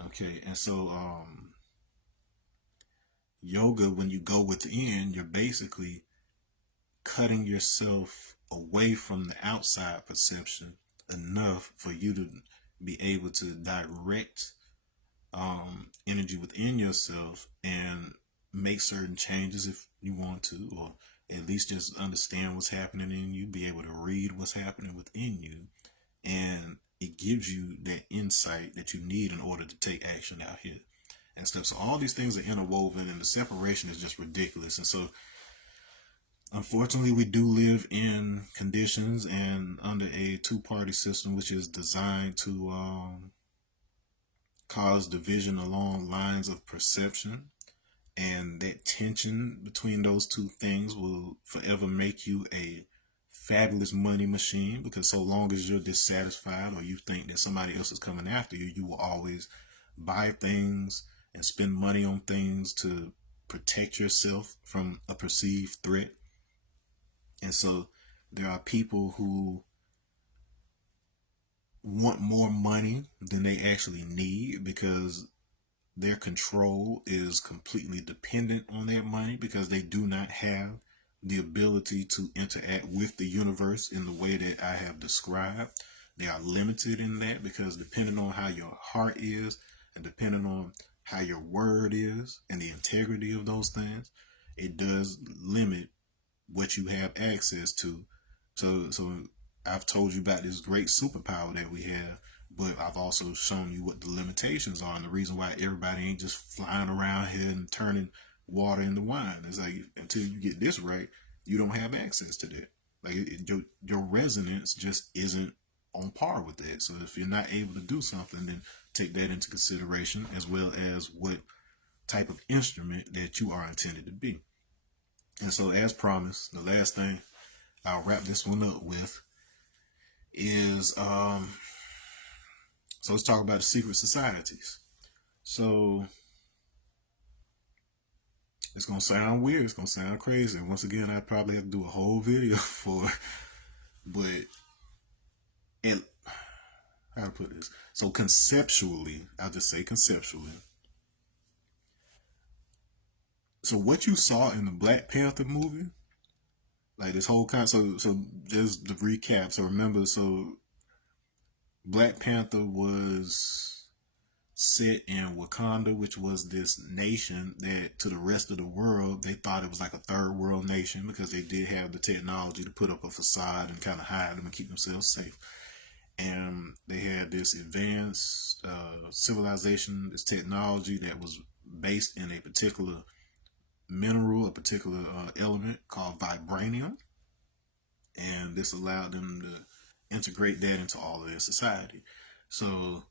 Okay, and so yoga, when you go within, you're basically cutting yourself away from the outside perception enough for you to be able to direct energy within yourself and make certain changes if you want to, or at least just understand what's happening in you, be able to read what's happening within you, and it gives you that insight that you need in order to take action out here and stuff. So all these things are interwoven, and the separation is just ridiculous. And so unfortunately, we do live in conditions and under a two-party system, which is designed to cause division along lines of perception. And that tension between those two things will forever make you a fabulous money machine, because so long as you're dissatisfied or you think that somebody else is coming after you, you will always buy things and spend money on things to protect yourself from a perceived threat. And so there are people who want more money than they actually need, because their control is completely dependent on that money, because they do not have the ability to interact with the universe in the way that I have described. They are limited in that, because depending on how your heart is, and depending on how your word is, and the integrity of those things, it does limit what you have access to. So I've told you about this great superpower that we have, but I've also shown you what the limitations are, and the reason why everybody ain't just flying around here and turning water into wine. It's like, until you get this right, you don't have access to that. Like your resonance just isn't on par with that. So if you're not able to do something, then take that into consideration, as well as what type of instrument that you are intended to be. And so, as promised, the last thing I'll wrap this one up with is so let's talk about the secret societies. So it's gonna sound weird, it's gonna sound crazy. And once again, I probably have to do a whole video for it. But and how to put this? So conceptually, I'll just say conceptually. So what you saw in the Black Panther movie, like this whole so just to recap. So remember, so Black Panther was set in Wakanda, which was this nation that to the rest of the world, they thought it was like a third world nation, because they did have the technology to put up a facade and kind of hide them and keep themselves safe. And they had this advanced civilization, this technology that was based in a particular mineral, a particular element called vibranium. And this allowed them to integrate that into all of their society. So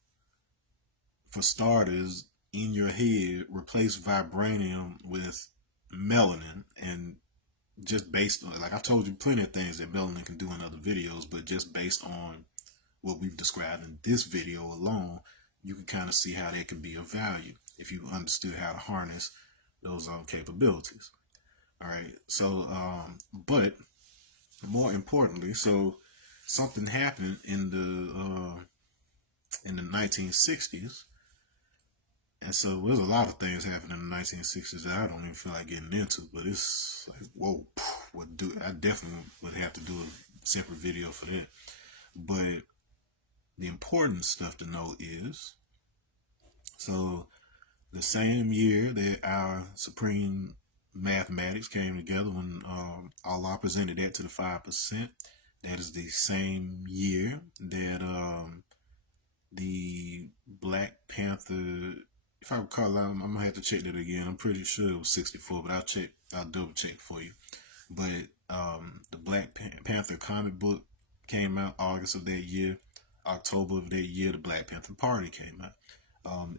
for starters, in your head, replace vibranium with melanin, and just based on, like I've told you plenty of things that melanin can do in other videos, but just based on what we've described in this video alone, you can kind of see how that could be of value if you understood how to harness those capabilities. All right. So, but more importantly, so something happened in the 1960s, and so there's a lot of things happening in the 1960s that I don't even feel like getting into. But it's like, whoa, what do I definitely would have to do a separate video for that. But the important stuff to know is, so the same year that our supreme mathematics came together, when Allah presented that to the 5%, that is the same year that the Black Panther, if I recall, I'm gonna have to check that again. I'm pretty sure it was 64, but I'll double check for you. But the Black Panther comic book came out August of that year. October of that year, the Black Panther Party came out.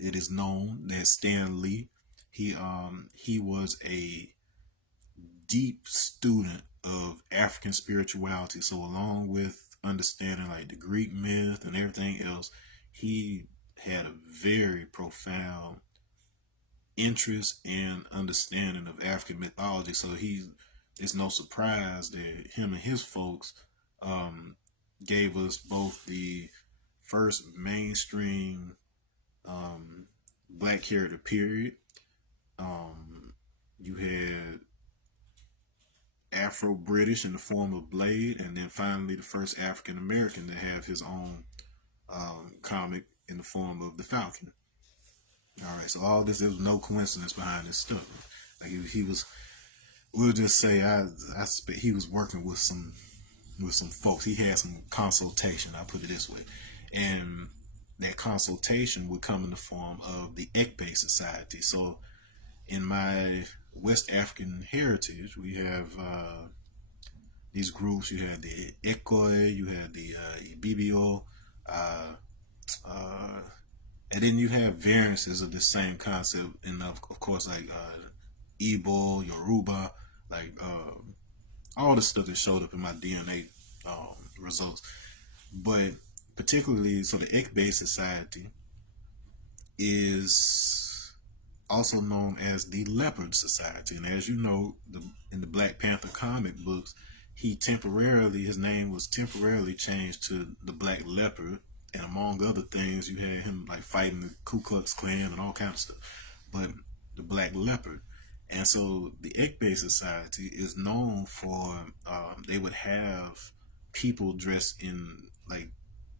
It is known that Stan Lee, he was a deep student of African spirituality. So along with understanding like the Greek myth and everything else, he had a very profound interest and understanding of African mythology. So it's no surprise that him and his folks gave us both the first mainstream black character period. You had Afro-British in the form of Blade, and then finally the first African American to have his own comic in the form of the Falcon. All right, so all this, there was no coincidence behind this stuff. Like he was, we'll just say I suspect he was working with some folks. He had some consultation. I'll put it this way, and that consultation would come in the form of the Ekpe Society. So in my West African heritage, we have these groups. You had the Ekoi, you had the Ibibio, and then you have variances of the same concept, and of course, like Igbo, Yoruba, like all the stuff that showed up in my DNA results. But particularly, so the Ekbe Society is also known as the Leopard Society. And as you know, in the Black Panther comic books, his name was temporarily changed to the Black Leopard. And among other things, you had him like fighting the Ku Klux Klan and all kinds of stuff. But the Black Leopard. And so the Ekbe Society is known for, they would have people dressed in like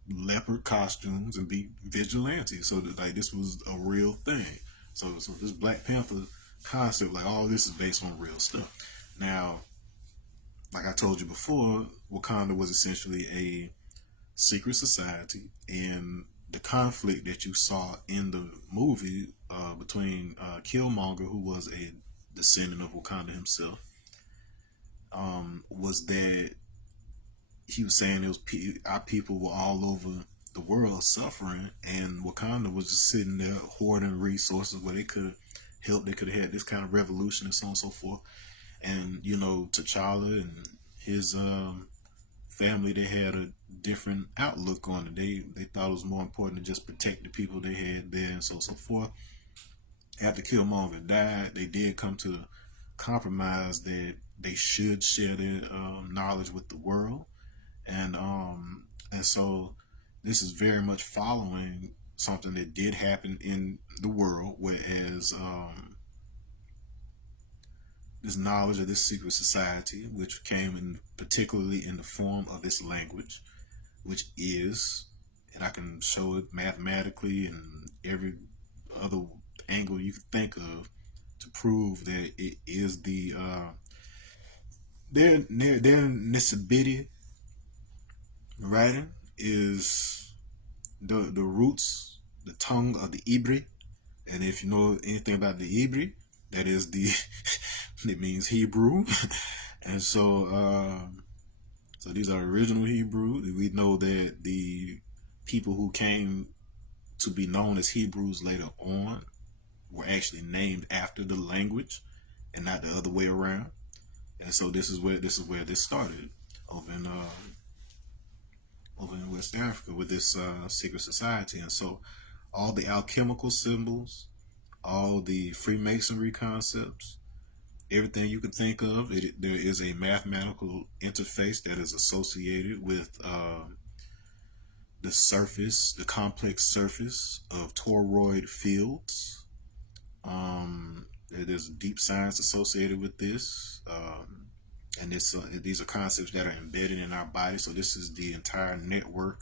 leopard costumes and be vigilantes. So that, like, this was a real thing. So this Black Panther concept, like all this is based on real stuff. Now, like I told you before, Wakanda was essentially a secret society, and the conflict that you saw in the movie between Killmonger, who was a descendant of Wakanda himself, was that he was saying it was our people were all over the world suffering, and Wakanda was just sitting there hoarding resources where they could have helped. They could have had this kind of revolution and so on and so forth. And you know, T'Challa and his family, they had a different outlook on it. They thought it was more important to just protect the people they had there and so on and so forth. After Killmonger died, they did come to a compromise that they should share their knowledge with the world. And so this is very much following something that did happen in the world, whereas this knowledge of this secret society, which came in particularly in the form of this language, which is, and I can show it mathematically and every other angle you can think of to prove that it is their Nisabiti writing is the roots, the tongue of the Ibri. And if you know anything about the Ibri, that is the it means Hebrew. And so so these are original Hebrew. We know that the people who came to be known as Hebrews later on were actually named after the language. and not the other way around. And so this is where this started over in West Africa with this secret society. And so all the alchemical symbols, all the Freemasonry concepts, everything you can think of, there is a mathematical interface that is associated with the surface, the complex surface of toroid fields. There's deep science associated with this, and these are concepts that are embedded in our body. So this is the entire network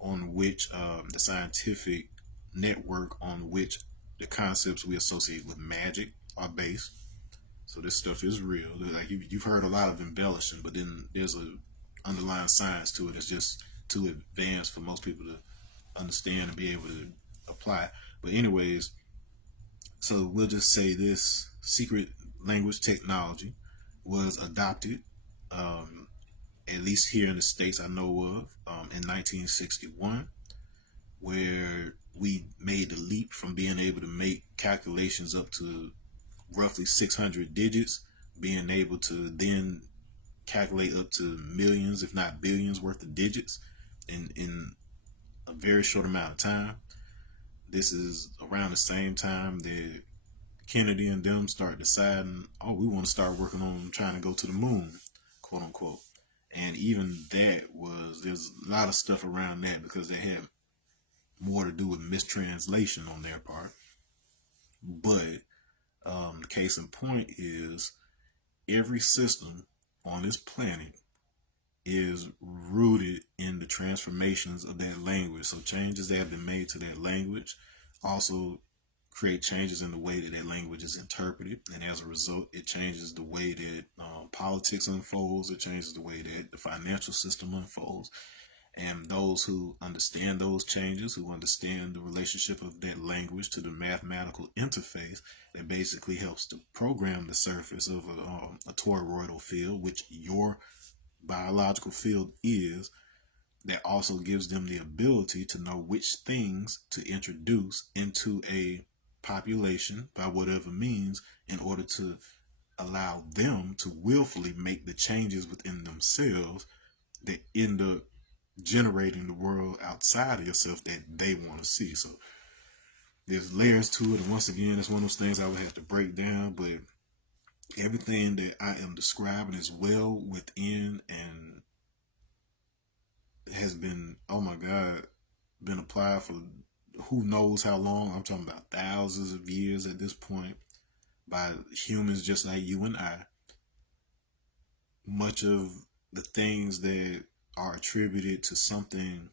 on which the scientific network on which the concepts we associate with magic are based. So this stuff is real. Like you've heard a lot of embellishing, but then there's a underlying science to it. It's just too advanced for most people to understand and be able to apply. But anyways, so we'll just say this secret language technology was adopted, at least here in the States I know of, in 1961, where we made the leap from being able to make calculations up to roughly 600 digits, being able to then calculate up to millions, if not billions, worth of digits in a very short amount of time. This is around the same time that Kennedy and them start deciding, oh, we want to start working on trying to go to the moon, quote unquote. And even there's a lot of stuff around that because they had more to do with mistranslation on their part. But the case in point is every system on this planet is rooted in the transformations of that language. So changes that have been made to that language also create changes in the way that language is interpreted, and as a result, it changes the way that politics unfolds. It changes the way that the financial system unfolds. And those who understand those changes, who understand the relationship of that language to the mathematical interface that basically helps to program the surface of a toroidal field, which your biological field is, that also gives them the ability to know which things to introduce into a population by whatever means in order to allow them to willfully make the changes within themselves that end up generating the world outside of yourself that they want to see. So there's layers to it, and once again, it's one of those things I would have to break down, but everything that I am describing is well within and has been, oh my God, been applied for who knows how long. I'm talking about thousands of years at this point by humans just like you and I. Much of the things that are attributed to something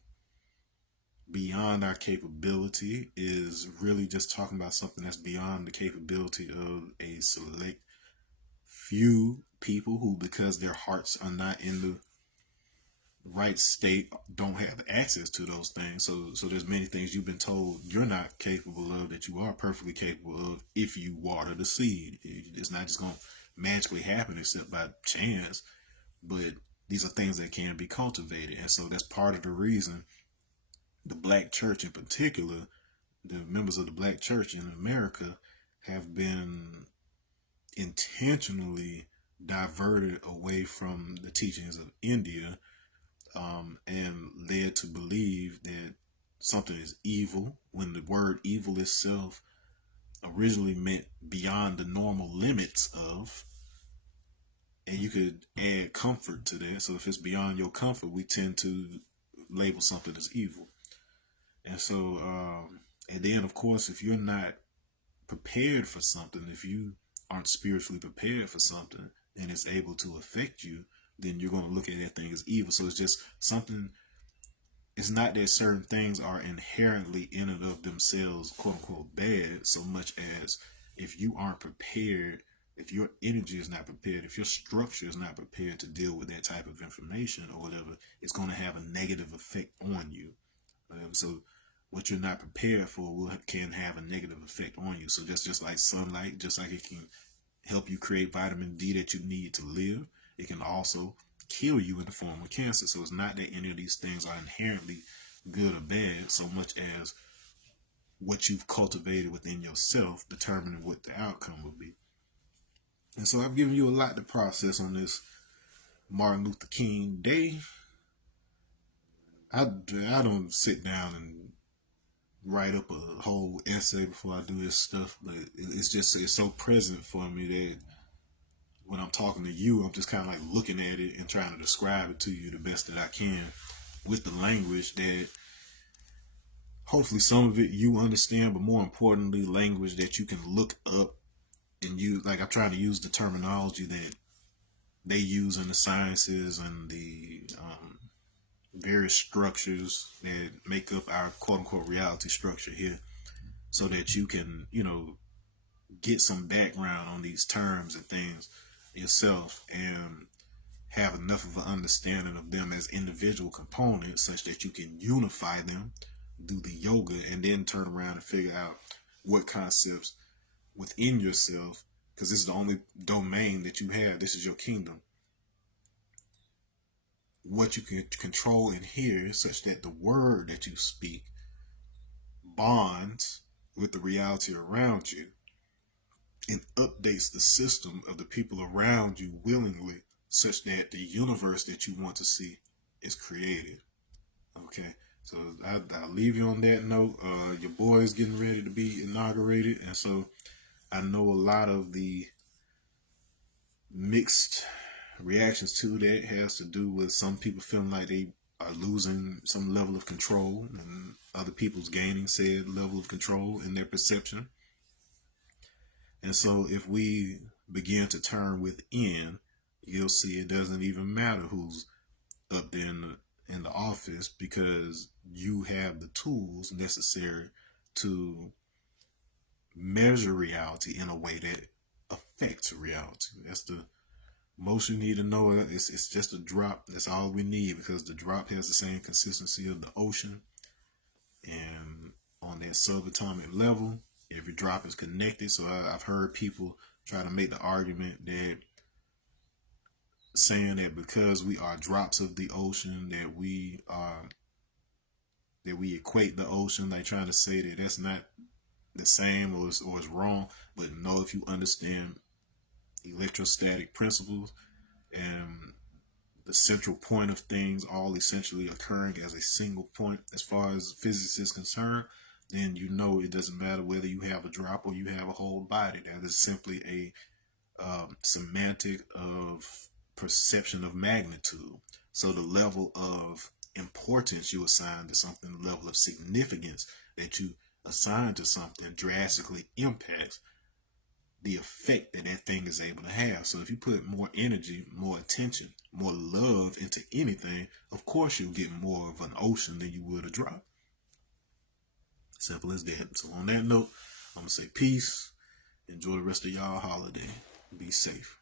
beyond our capability is really just talking about something that's beyond the capability of a select few people who, because their hearts are not in the right state, don't have access to those things. So there's many things you've been told you're not capable of that you are perfectly capable of if you water the seed. It's not just going to magically happen except by chance, but these are things that can be cultivated. And so that's part of the reason the black church in particular, the members of the black church in America have been intentionally diverted away from the teachings of India, and led to believe that something is evil when the word evil itself originally meant beyond the normal limits of, and you could add comfort to that. So if it's beyond your comfort, we tend to label something as evil. And so, and then of course, if you're not prepared for something, if you aren't spiritually prepared for something and it's able to affect you, then you're going to look at that thing as evil. So it's just something. It's not that certain things are inherently in and of themselves, quote unquote, bad, so much as if you aren't prepared, if your energy is not prepared, if your structure is not prepared to deal with that type of information or whatever, it's going to have a negative effect on you. So what you're not prepared for can have a negative effect on you. So that's just like sunlight, just like it can help you create vitamin D that you need to live, it can also kill you in the form of cancer. So it's not that any of these things are inherently good or bad, so much as what you've cultivated within yourself determining what the outcome will be. And so I've given you a lot to process on this Martin Luther King Day. I don't sit down and write up a whole essay before I do this stuff, but it's so present for me that when I'm talking to you, I'm just kind of like looking at it and trying to describe it to you the best that I can with the language that hopefully some of it you understand, but more importantly, language that you can look up and use. Like I'm trying to use the terminology that they use in the sciences and the various structures that make up our quote unquote reality structure here, so that you can, get some background on these terms and things yourself and have enough of an understanding of them as individual components such that you can unify them, do the yoga, and then turn around and figure out what concepts within yourself, because this is the only domain that you have. This is your kingdom. What you can control and hear such that the word that you speak bonds with the reality around you and updates the system of the people around you willingly, such that the universe that you want to see is created. Okay, so I'll leave you on that note. Your boy is getting ready to be inaugurated, and so I know a lot of the mixed reactions to that has to do with some people feeling like they are losing some level of control and other people's gaining said level of control in their perception. And so if we begin to turn within, you'll see it doesn't even matter who's up there in the office, because you have the tools necessary to measure reality in a way that affects reality. That's the most you need to know. It's just a drop. That's all we need, because the drop has the same consistency of the ocean. And on that subatomic level, every drop is connected. So I've heard people try to make the argument that saying that because we are drops of the ocean, that we equate the ocean, like trying to say that that's not the same, or it's wrong. But no, if you understand electrostatic principles and the central point of things all essentially occurring as a single point as far as physics is concerned, then you know it doesn't matter whether you have a drop or you have a whole body. That is simply a semantic of perception of magnitude. So the level of importance you assign to something, the level of significance that you assign to something, drastically impacts the effect that that thing is able to have. So if you put more energy, more attention, more love into anything, of course you'll get more of an ocean than you would a drop. Simple as that. So on that note, I'm going to say peace. Enjoy the rest of y'all holiday. Be safe.